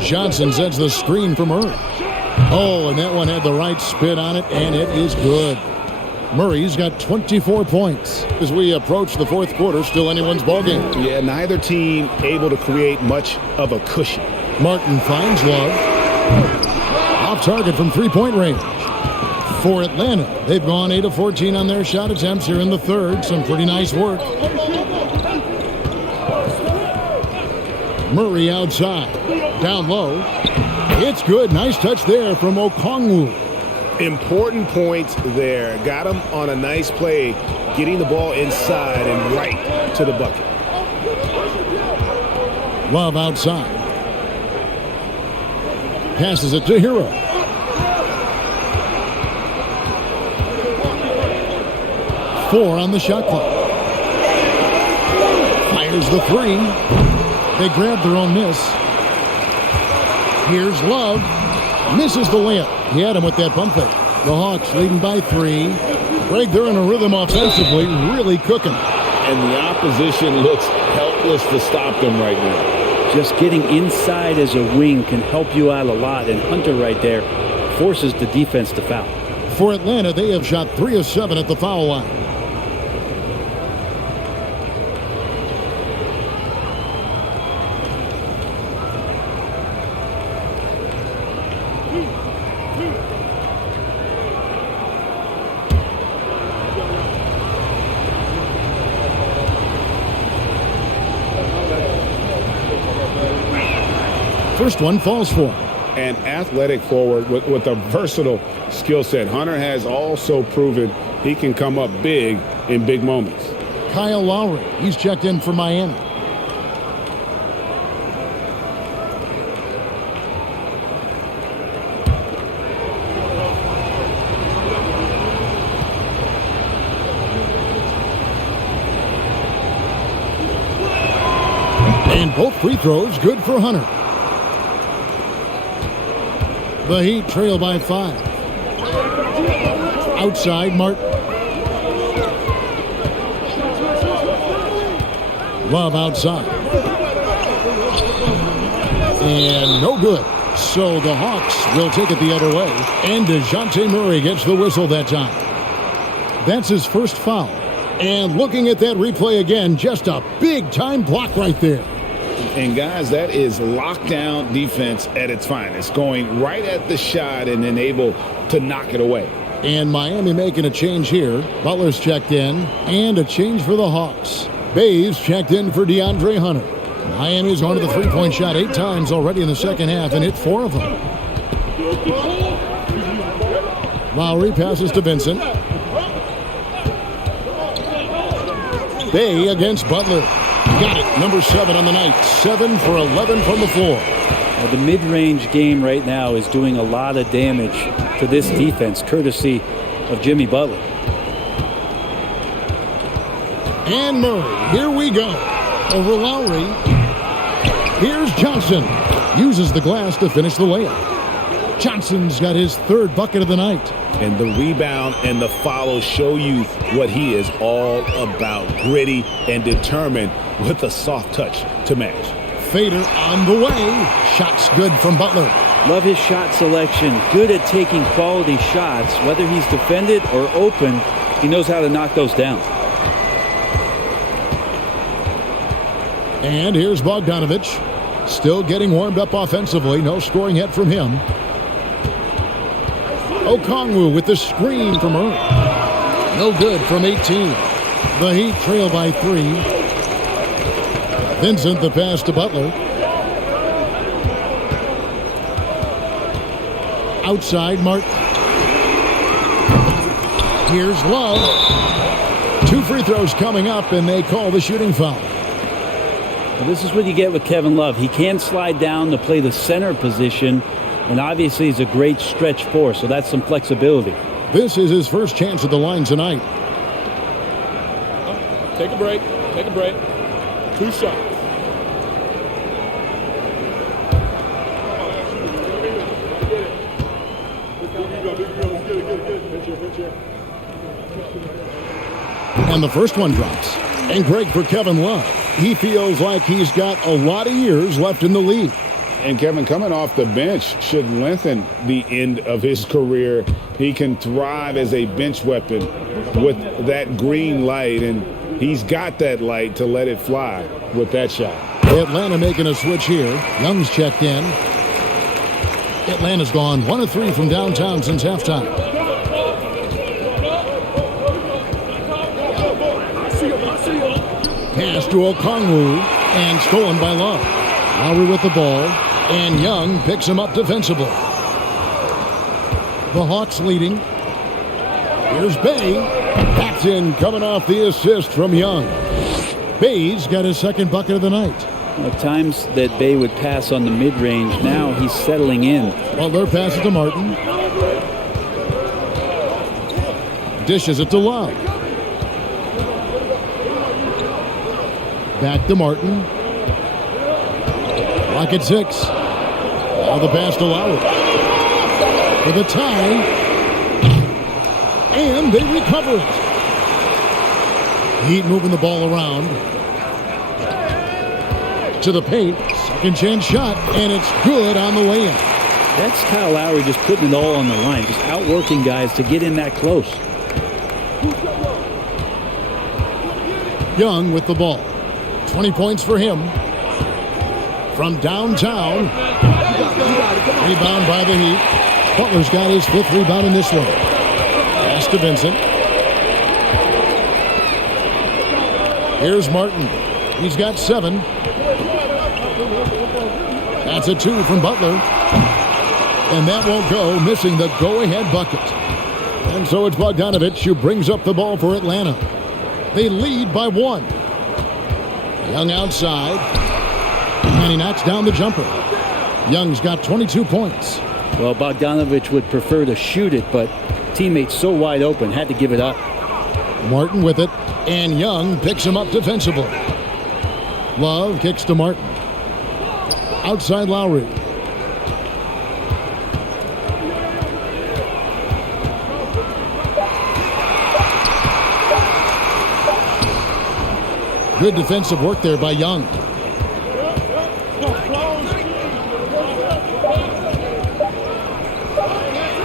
Johnson sets the screen for Murray. Oh, and that one had the right spin on it, and it is good. Murray's got 24 points. As we approach the 4th quarter, still anyone's ballgame. Yeah, neither team able to create much of a cushion. Martin finds Love. Off target from 3-point range. For Atlanta, they've gone 8 of 14 on their shot attempts here in the 3rd. Some pretty nice work. Murray outside. Down low. It's good. Nice touch there from Okongwu. Important points there. Got him on a nice play, getting the ball inside and right to the bucket. Love outside. Passes it to Hero. 4 on the shot clock. Fires the 3. They grab their own miss. Here's Love. Misses the layup. He had him with that pump fake. The Hawks leading by 3. Greg, they're in a rhythm offensively, really cooking. And the opposition looks helpless to stop them right now. Just getting inside as a wing can help you out a lot. And Hunter right there forces the defense to foul. For Atlanta, they have shot 3 of 7 at the foul line. First one falls for him. An athletic forward with a versatile skill set. Hunter has also proven he can come up big in big moments. Kyle Lowry, he's checked in for Miami. And both free throws good for Hunter. The Heat trail by 5. Outside, Martin. Love outside. And no good. So the Hawks will take it the other way. And DeJounte Murray gets the whistle that time. That's his first foul. And looking at that replay again, just a big-time block right there. And guys, that is lockdown defense at its finest. Going right at the shot and then able to knock it away. And Miami making a change here. Butler's checked in. And a change for the Hawks. Bays checked in for DeAndre Hunter. Miami's gone to the three-point shot 8 times already in the second half and hit 4 of them. Lowry passes to Vincent. Bay against Butler. Got it. Number 7 on the night. 7 for 11 from the floor. Well, the mid-range game right now is doing a lot of damage to this defense, courtesy of Jimmy Butler. And Murray. Here we go. Over Lowry. Here's Johnson. Uses the glass to finish the layup. Johnson's got his 3rd bucket of the night. And the rebound and the follow show you what he is all about. Gritty and determined with a soft touch to match. Fader on the way. Shots good from Butler. Love his shot selection. Good at taking quality shots. Whether he's defended or open, he knows how to knock those down. And here's Bogdanovich. Still getting warmed up offensively. No scoring yet from him. Okongwu with the screen from Irving. No good from 18. The Heat trail by 3. Vincent the pass to Butler. Outside, Martin. Here's Love. 2 free throws coming up, and they call the shooting foul. Well, this is what you get with Kevin Love. He can slide down to play the center position, and obviously he's a great stretch 4, so that's some flexibility. This is his first chance at the line tonight. Take a break. Take a break. 2 shots. And the first one drops. And Greg, for Kevin Love, he feels like he's got a lot of years left in the league. And Kevin, coming off the bench should lengthen the end of his career. He can thrive as a bench weapon with that green light, and he's got that light to let it fly with that shot. Atlanta making a switch here. Young's checked in. Atlanta's gone 1 of 3 from downtown since halftime. Pass to Okongwu and stolen by Love. Lowry with the ball, and Young picks him up defensively. The Hawks leading. Here's Bay. That's in, coming off the assist from Young. Bay's got his 2nd bucket of the night. At times that Bay would pass on the mid-range, now he's settling in. Butler passes to Martin. Dishes it to Love. Back to Martin. Clock at 6. Now the pass to Lowry. For the tie. And they recover it. Heat moving the ball around. To the paint. Second chance shot. And it's good on the way in. That's Kyle Lowry just putting it all on the line. Just outworking guys to get in that close. Young with the ball. 20 points for him. From downtown. Rebound by the Heat. Butler's got his 5th rebound in this one. Pass to Vincent. Here's Martin. He's got 7. That's a 2 from Butler. And that won't go, missing the go-ahead bucket. And so it's Bogdanovich who brings up the ball for Atlanta. They lead by 1. Young outside. And he knocks down the jumper. Young's got 22 points. Well, Bogdanovich would prefer to shoot it, but teammates so wide open, had to give it up. Martin with it, and Young picks him up defensively. Love kicks to Martin. Outside Lowry. Good defensive work there by Young.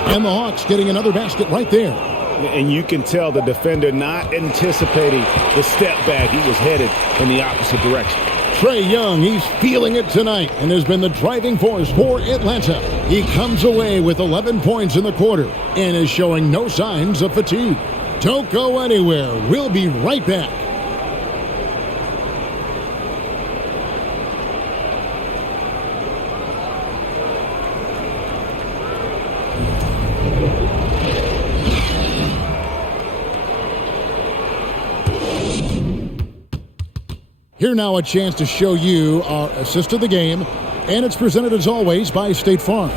And the Hawks getting another basket right there. And you can tell the defender not anticipating the step back. He was headed in the opposite direction. Trae Young, he's feeling it tonight and has been the driving force for Atlanta. He comes away with 11 points in the quarter and is showing no signs of fatigue. Don't go anywhere. We'll be right back. Here now a chance to show you our assist of the game, and it's presented as always by State Farm.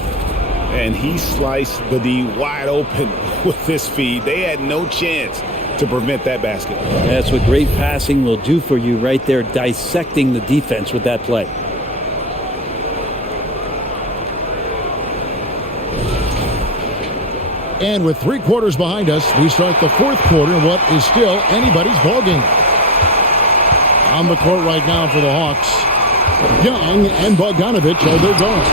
And he sliced the D wide open with this feed. They had no chance to prevent that basket. That's what great passing will do for you right there, dissecting the defense with that play. And with 3 quarters behind us, we start the 4th quarter in what is still anybody's ballgame. On the court right now for the Hawks. Young and Bogdanovich are their guards.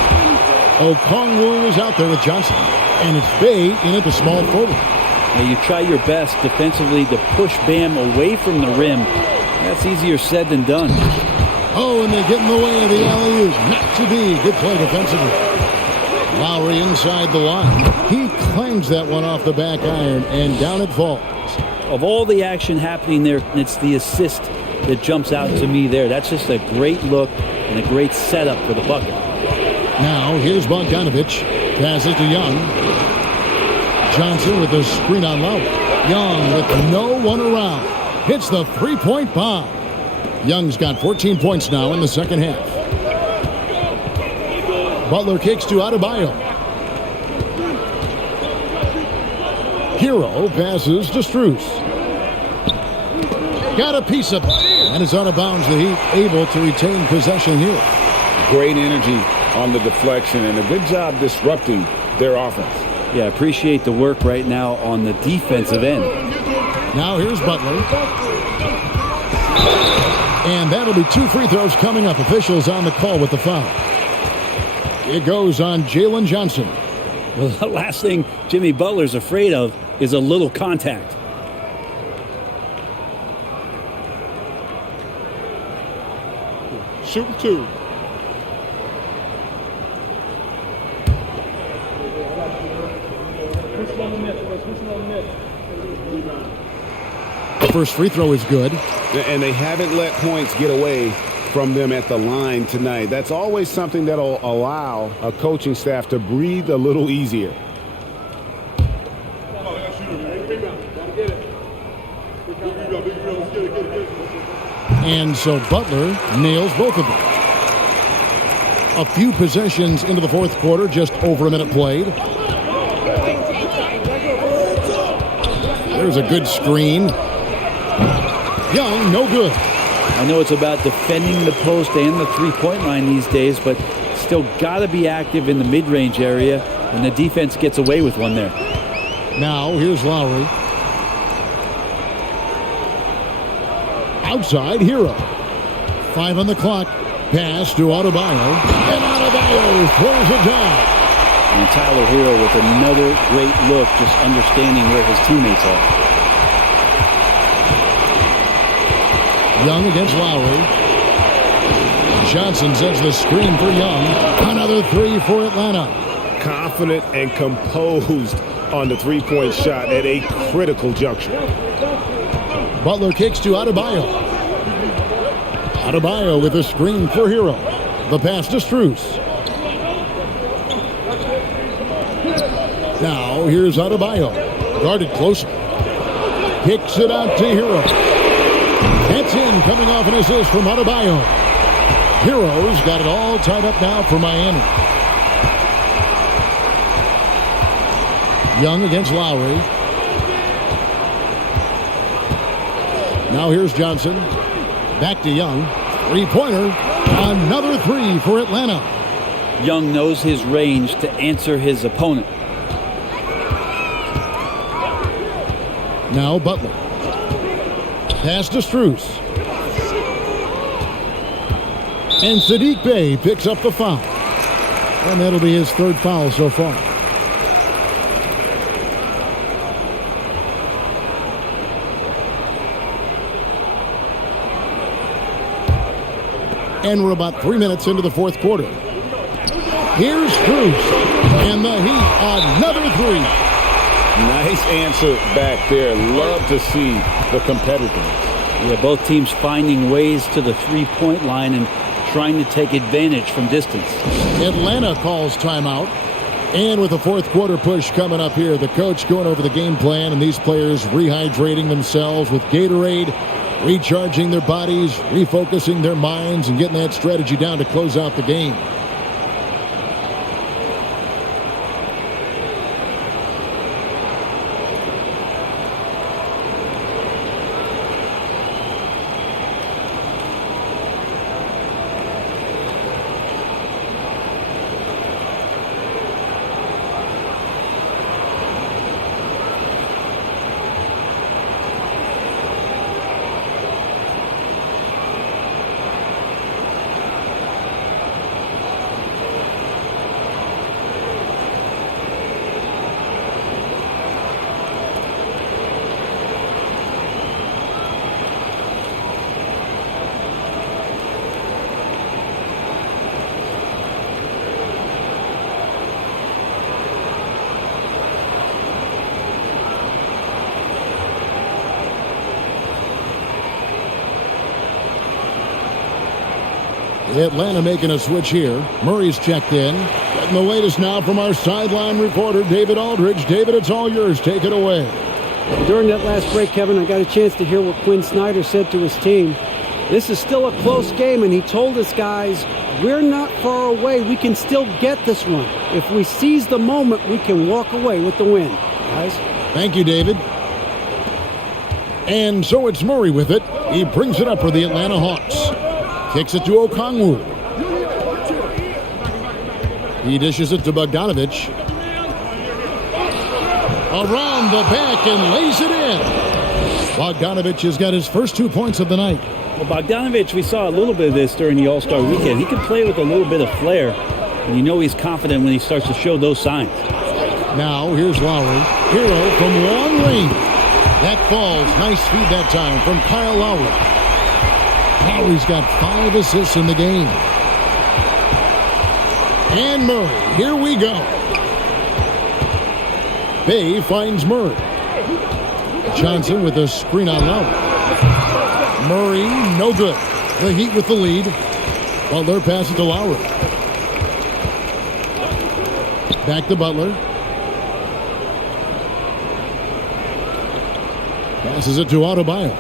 Okongwu is out there with Johnson. And it's Bay in at the small forward. Now you try your best defensively to push Bam away from the rim. That's easier said than done. Oh, and they get in the way of the alley-oop. Not to be. Good play defensively. Lowry inside the line. He clangs that one off the back iron, and down it falls. Of all the action happening there, it's the assist that jumps out to me there. That's just a great look and a great setup for the bucket. Now, here's Bogdanovich. Passes to Young. Johnson with the screen on Lowry. Young with no one around. Hits the three-point bomb. Young's got 14 points now in the second half. Butler kicks to Adebayo. Hero passes to Strus. Got a piece of it, and it's out of bounds. The Heat able to retain possession here. Great energy on the deflection and a good job disrupting their offense. Yeah, appreciate the work right now on the defensive end. Now here's Butler. And that'll be 2 free throws coming up. Officials on the call with the foul. It goes on Jalen Johnson. Well, the last thing Jimmy Butler's afraid of is a little contact. Shoot 2. The first free throw is good. And they haven't let points get away from them at the line tonight. That's always something that'll allow a coaching staff to breathe a little easier. And so Butler nails both of them. A few possessions into the fourth quarter, just over a minute played. There's a good screen. Young, no good. I know it's about defending the post and the three-point line these days, but still got to be active in the mid-range area, and the defense gets away with one there. Now, here's Lowry. Outside, Hero. 5 on the clock. Pass to Adebayo. And Adebayo throws it down. And Tyler Hero with another great look, just understanding where his teammates are. Young against Lowry. Johnson sends the screen for Young. Another 3 for Atlanta. Confident and composed on the three-point shot at a critical juncture. Butler kicks to Adebayo. Adebayo with a screen for Hero. The pass to Strus. Now here's Adebayo. Guarded closer. Kicks it out to Hero. That's in, coming off an assist from Adebayo. Hero's got it all tied up now for Miami. Young against Lowry. Now here's Johnson. Back to Young. Three-pointer. Another 3 for Atlanta. Young knows his range to answer his opponent. Now Butler. Pass to Strus. And Sadiq Bey picks up the foul. And that'll be his 3rd foul so far. And we're about 3 minutes into the 4th quarter. Here's Strus. And the Heat, another 3. Nice answer back there. Love to see the competitiveness. Yeah, both teams finding ways to the three-point line and trying to take advantage from distance. Atlanta calls timeout. And with the 4th quarter push coming up here, the coach going over the game plan and these players rehydrating themselves with Gatorade, recharging their bodies, refocusing their minds, and getting that strategy down to close out the game. Atlanta making a switch here. Murray's checked in. Getting the latest now from our sideline reporter, David Aldridge. David, it's all yours. Take it away. During that last break, Kevin, I got a chance to hear what Quinn Snyder said to his team. This is still a close game, and he told his guys, we're not far away. We can still get this one. If we seize the moment, we can walk away with the win. Guys? Thank you, David. And so it's Murray with it. He brings it up for the Atlanta Hawks. Kicks it to Okongwu. He dishes it to Bogdanovich. Around the back and lays it in. Bogdanovich has got his first 2 points of the night. Well, Bogdanovich, we saw a little bit of this during the All-Star weekend. He can play with a little bit of flair, and you know he's confident when he starts to show those signs. Now here's Lowry. Hero from long range. That falls. Nice feed that time from Kyle Lowry. Lowry's got 5 assists in the game. And Murray, here we go. Bey finds Murray. Johnson with a screen on Lowry. Murray, no good. The Heat with the lead. Butler passes to Lowry. Back to Butler. Passes it to Adebayo.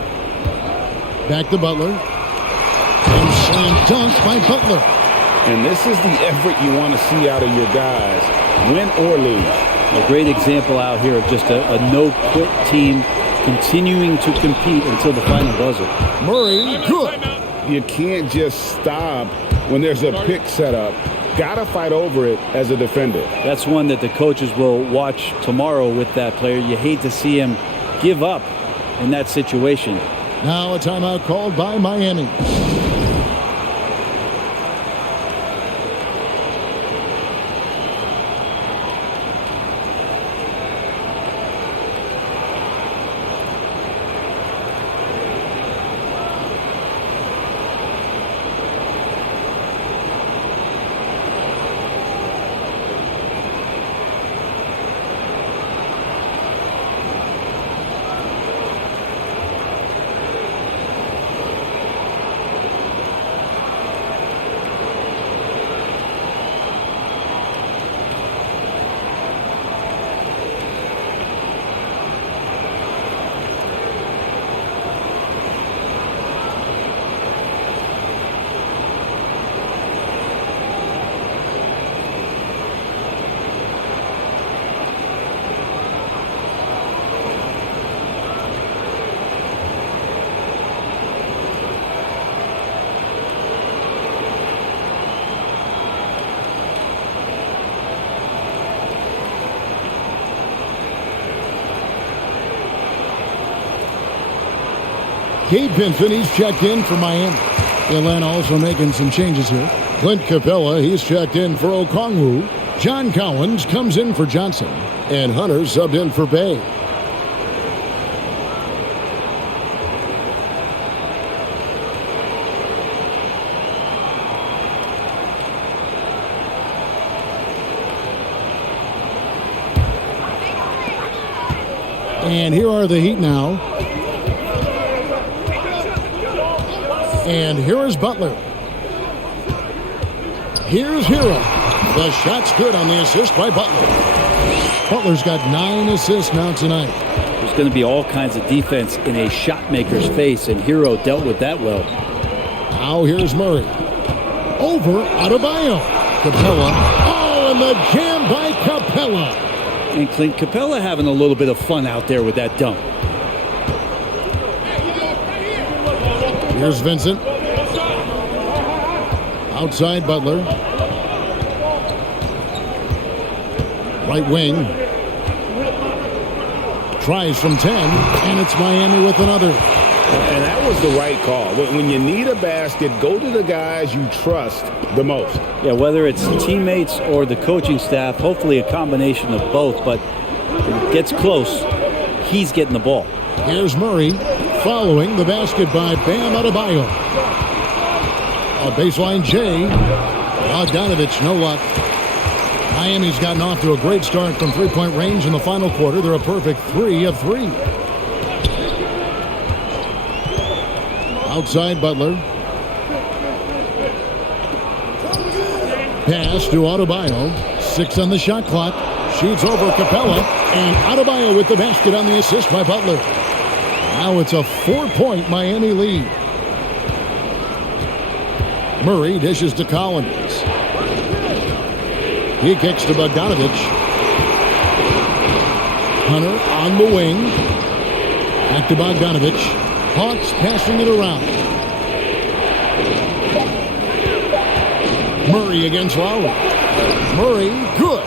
Back to Butler. And slam dunk by Butler. And this is the effort you want to see out of your guys, win or lose. A great example out here of just a no-quit team continuing to compete until the final buzzer. Murray, good. you can't just stop when there's a pick set up. Got to fight over it as a defender. That's one that the coaches will watch tomorrow with that player. You hate to see him give up in that situation. Now a timeout called by Miami. Gabe Vincent, he's checked in for Miami. Atlanta also making some changes here. Clint Capella, he's checked in for Okongwu. John Collins comes in for Johnson. And Hunter subbed in for Bay. And here are the Heat now. And here is Butler. Here's Hero. The shot's good on the assist by Butler. Butler's got 9 assists now tonight. There's going to be all kinds of defense in a shot maker's face, and Hero dealt with that well. Now here's Murray. Over Adebayo. Capella. Oh, and the jam by Capella. And Clint Capella having a little bit of fun out there with that dunk. Here's Vincent. Outside Butler. Right wing. Tries from 10, and it's Miami with another. And that was the right call. When you need a basket, go to the guys you trust the most. Yeah, whether it's teammates or the coaching staff, hopefully a combination of both, but if it gets close, he's getting the ball. Here's Murray. Following the basket by Bam Adebayo. A baseline J. Bogdanovich, no luck. Miami's gotten off to a great start from three-point range in the final quarter. They're a perfect 3 of 3. Outside Butler. Pass to Adebayo. 6 on the shot clock. Shoots over Capella. And Adebayo with the basket on the assist by Butler. Now it's a 4-point Miami lead. Murray dishes to Collins. He kicks to Bogdanovich. Hunter on the wing. Back to Bogdanovich. Hawks passing it around. Murray against Lowry. Murray, good.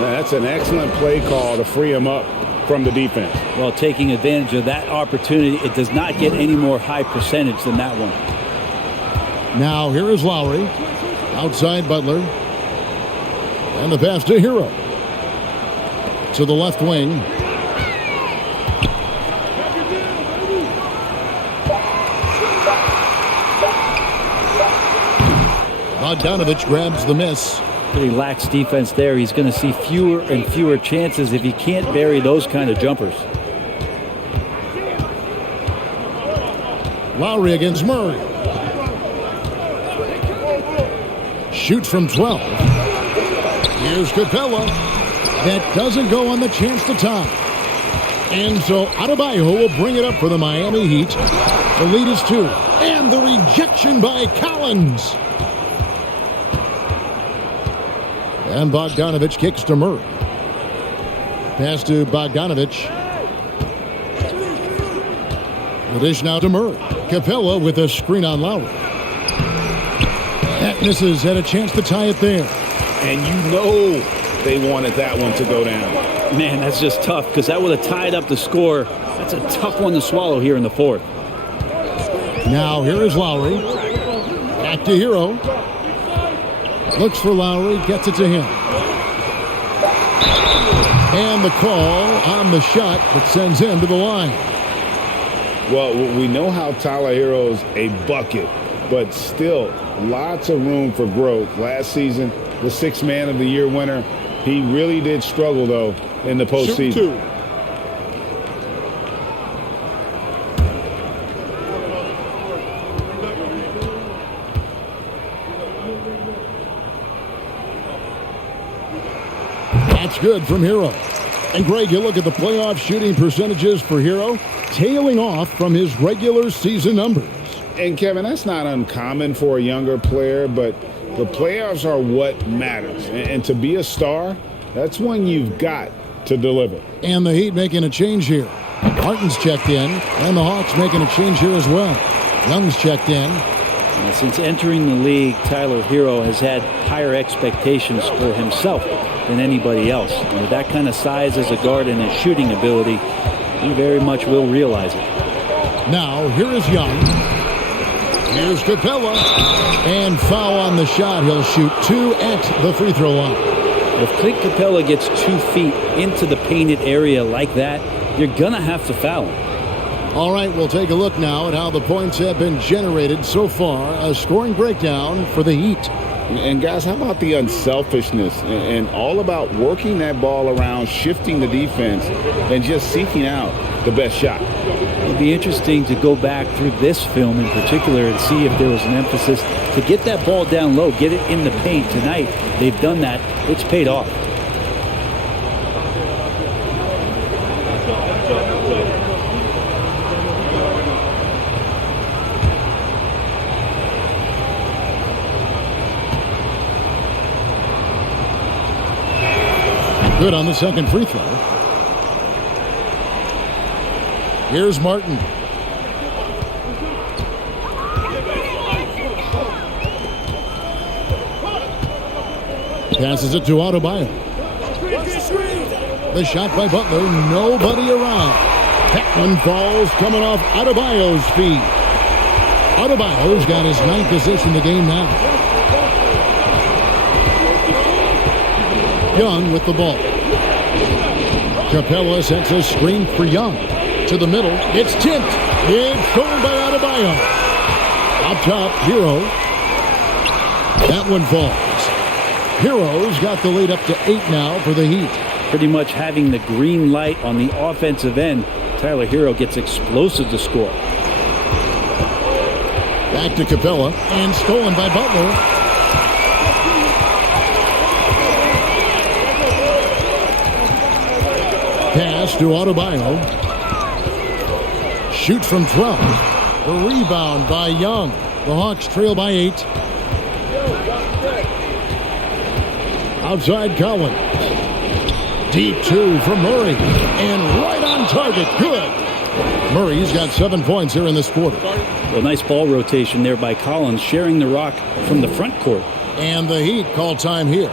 That's an excellent play call to free him up from the defense. Well, taking advantage of that opportunity, it does not get any more high percentage than that one. Now here is Lowry. Outside Butler. And the pass to Hero. To the left wing. Bogdanovich grabs the miss. Pretty lax defense there. He's going to see fewer and fewer chances if he can't bury those kind of jumpers. Lowry against Murray. Shoots from 12. Here's Capella. That doesn't go on the chance to tie. And so Adebayo will bring it up for the Miami Heat. The lead is 2. And the rejection by Collins. And Bogdanovich kicks to Murray. Pass to Bogdanovich. The dish now to Murray. Capella with a screen on Lowry. That misses. Had a chance to tie it there. And you know they wanted that one to go down. Man, that's just tough because that would have tied up the score. That's a tough one to swallow here in the fourth. Now here is Lowry. Back to Hero. Looks for Lowry. Gets it to him. And the call on the shot that sends him to the line. Well, we know how Tyler Hero's a bucket, but still lots of room for growth. Last season, the Sixth Man of the Year winner. He really did struggle, though, in the postseason. Shoot 2. That's good from Hero. And Greg, you look at the playoff shooting percentages for Hero, tailing off from his regular season numbers. And Kevin, that's not uncommon for a younger player, but the playoffs are what matters. And to be a star, that's when you've got to deliver. And the Heat making a change here. Martin's checked in, and the Hawks making a change here as well. Young's checked in. Since entering the league, Tyler Hero has had higher expectations for himself than anybody else. And with that kind of size as a guard and his shooting ability, he very much will realize it. Now, here is Young. Here's Capella. And foul on the shot. He'll shoot 2 at the free throw line. If Clint Capella gets 2 feet into the painted area like that, you're going to have to foul him. All right, we'll take a look now at how the points have been generated so far. A scoring breakdown for the Heat. And guys, how about the unselfishness and all about working that ball around, shifting the defense, and just seeking out the best shot? It'll be interesting to go back through this film in particular and see if there was an emphasis to get that ball down low, get it in the paint. Tonight, they've done that. It's paid off. Good on the second free throw. Here's Martin. Passes it to Adebayo. The shot by Butler. Nobody around. That one falls coming off Adebayo's feet. Adebayo's got his 9th assist in the game now. Young with the ball. Capella sets a screen for Young. To the middle. It's tipped. It's stolen by Adebayo. Up top, Hero. That one falls. Hero's got the lead up to 8 now for the Heat. Pretty much having the green light on the offensive end. Tyler Hero gets explosive to score. Back to Capella. And stolen by Butler. Pass to Adebayo. Shoot from 12. The rebound by Young. The Hawks trail by 8. Outside Collins. Deep 2 from Murray. And right on target. Good. Murray's got 7 points here in this quarter. Well, nice ball rotation there by Collins, sharing the rock from the front court. And the Heat call time here.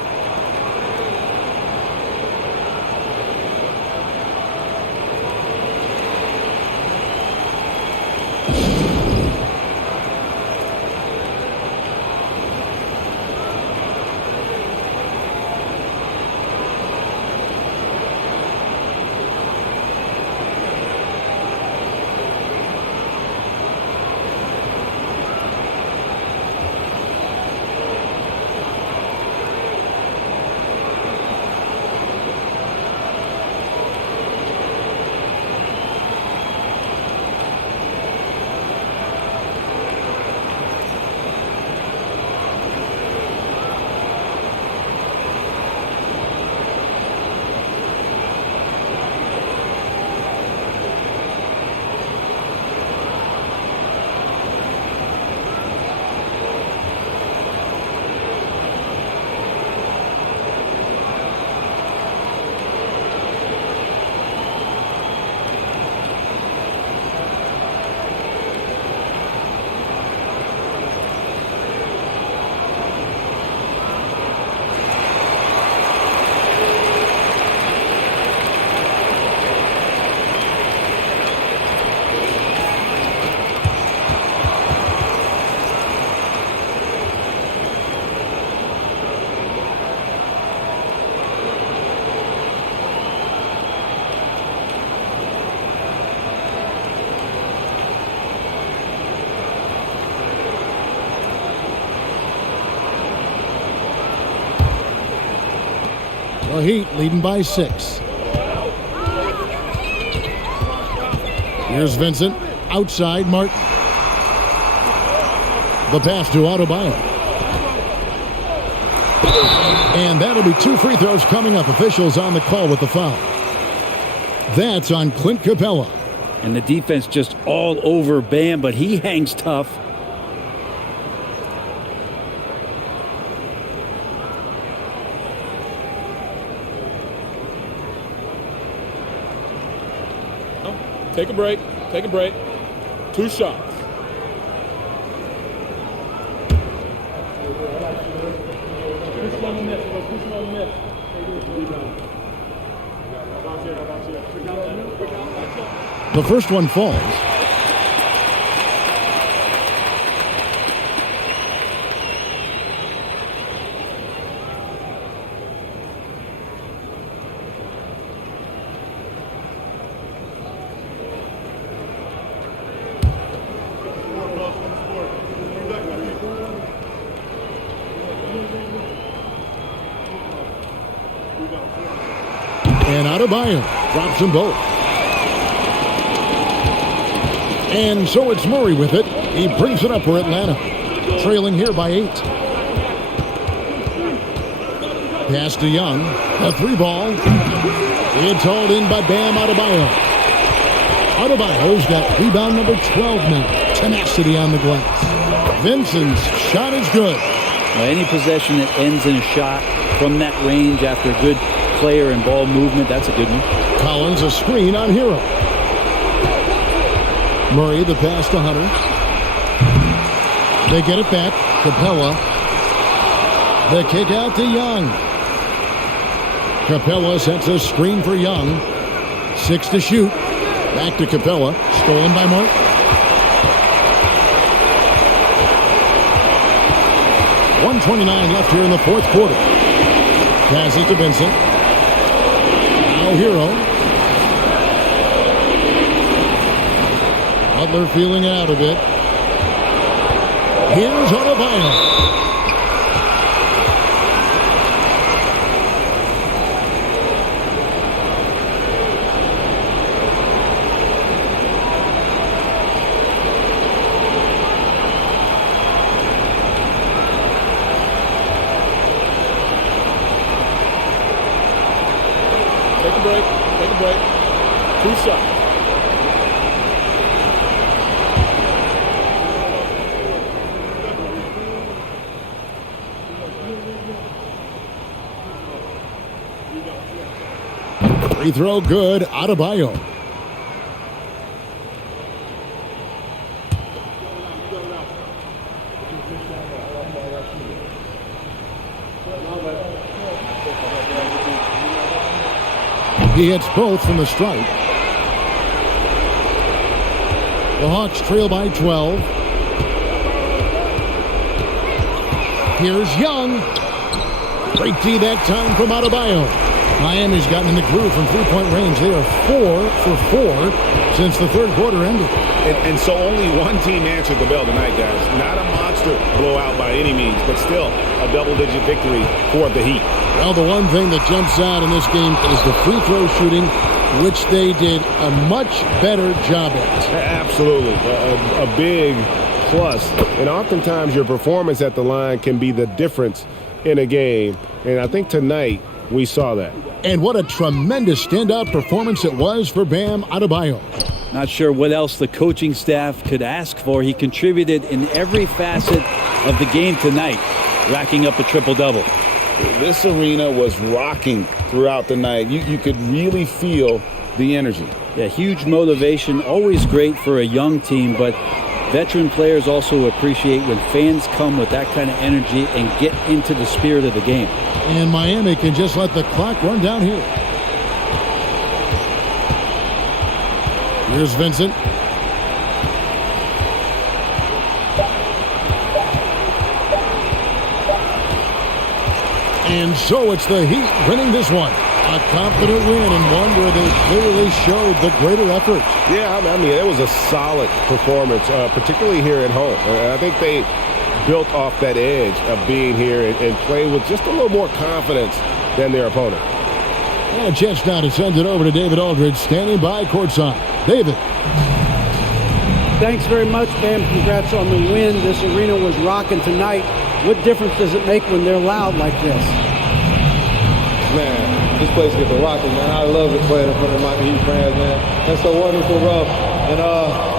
The Heat leading by 6. Here's Vincent. Outside, Martin. The pass to Adebayo. And that'll be 2 free throws coming up. Officials on the call with the foul. That's on Clint Capella. And the defense just all over Bam, but he hangs tough. Take a break. Take a break. 2 shots. The first one falls. And Adebayo drops them both. And so it's Murray with it. He brings it up for Atlanta. Trailing here by 8. Pass to Young. A 3-ball. It's hauled in by Bam Adebayo. Adebayo's got rebound number 12 now. Tenacity on the glass. Vincent's shot is good. Well, any possession that ends in a shot from that range after a good player and ball movement, that's a good one. Collins a screen on Hero. Murray the pass to Hunter. They get it back. Capella. The kick out to Young. Capella sets a screen for Young. 6 to shoot. Back to Capella. Stolen by Martin. .129 left here in the fourth quarter. Pass it to Vincent. Now Hero. Butler feeling it out a bit. Here's Adebayo. Take a break. Take a break. 2 shots. Free throw good. Adebayo. He hits both from the stripe. The Hawks trail by 12. Here's Young. Great D that time from Adebayo. Miami's gotten in the groove from three-point range. They are 4 for 4 since the third quarter ended. And so only one team answered the bell tonight, guys. Not a monster blowout by any means, but still a double-digit victory for the Heat. Well, the one thing that jumps out in this game is the free throw shooting, which they did a much better job at. Absolutely. A big plus. And oftentimes your performance at the line can be the difference in a game. And I think tonight we saw that. And what a tremendous standout performance it was for Bam Adebayo. Not sure what else the coaching staff could ask for. He contributed in every facet of the game tonight, racking up a triple-double. This arena was rocking throughout the night. You could really feel the energy. Yeah, huge motivation, always great for a young team, but veteran players also appreciate when fans come with that kind of energy and get into the spirit of the game. And Miami can just let the clock run down here. Here's Vincent. And so it's the Heat winning this one. A confident win and one where they clearly showed the greater effort. Yeah, I mean, it was a solid performance, particularly here at home. I think they built off that edge of being here and playing with just a little more confidence than their opponent. And a chance now to send it over to David Aldridge, standing by courtside. David. Thanks very much, Bam. Congrats on the win. This arena was rocking tonight. What difference does it make when they're loud like this? Man, this place gets a rocking, man. I love it playing in front of Miami Heat fans, man. That's so wonderful, bro. And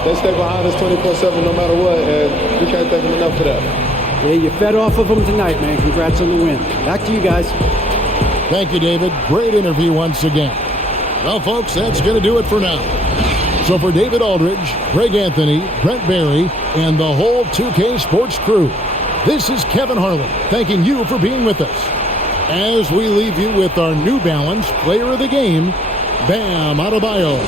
they stay behind us 24/7 no matter what, and we can't thank them enough for that. Yeah, you fed off of them tonight, man. Congrats on the win. Back to you guys. Thank you, David. Great interview once again. Well, folks, that's going to do it for now. So for David Aldridge, Greg Anthony, Brent Barry, and the whole 2K Sports crew, this is Kevin Harlan thanking you for being with us as we leave you with our New Balance Player of the Game, Bam Adebayo.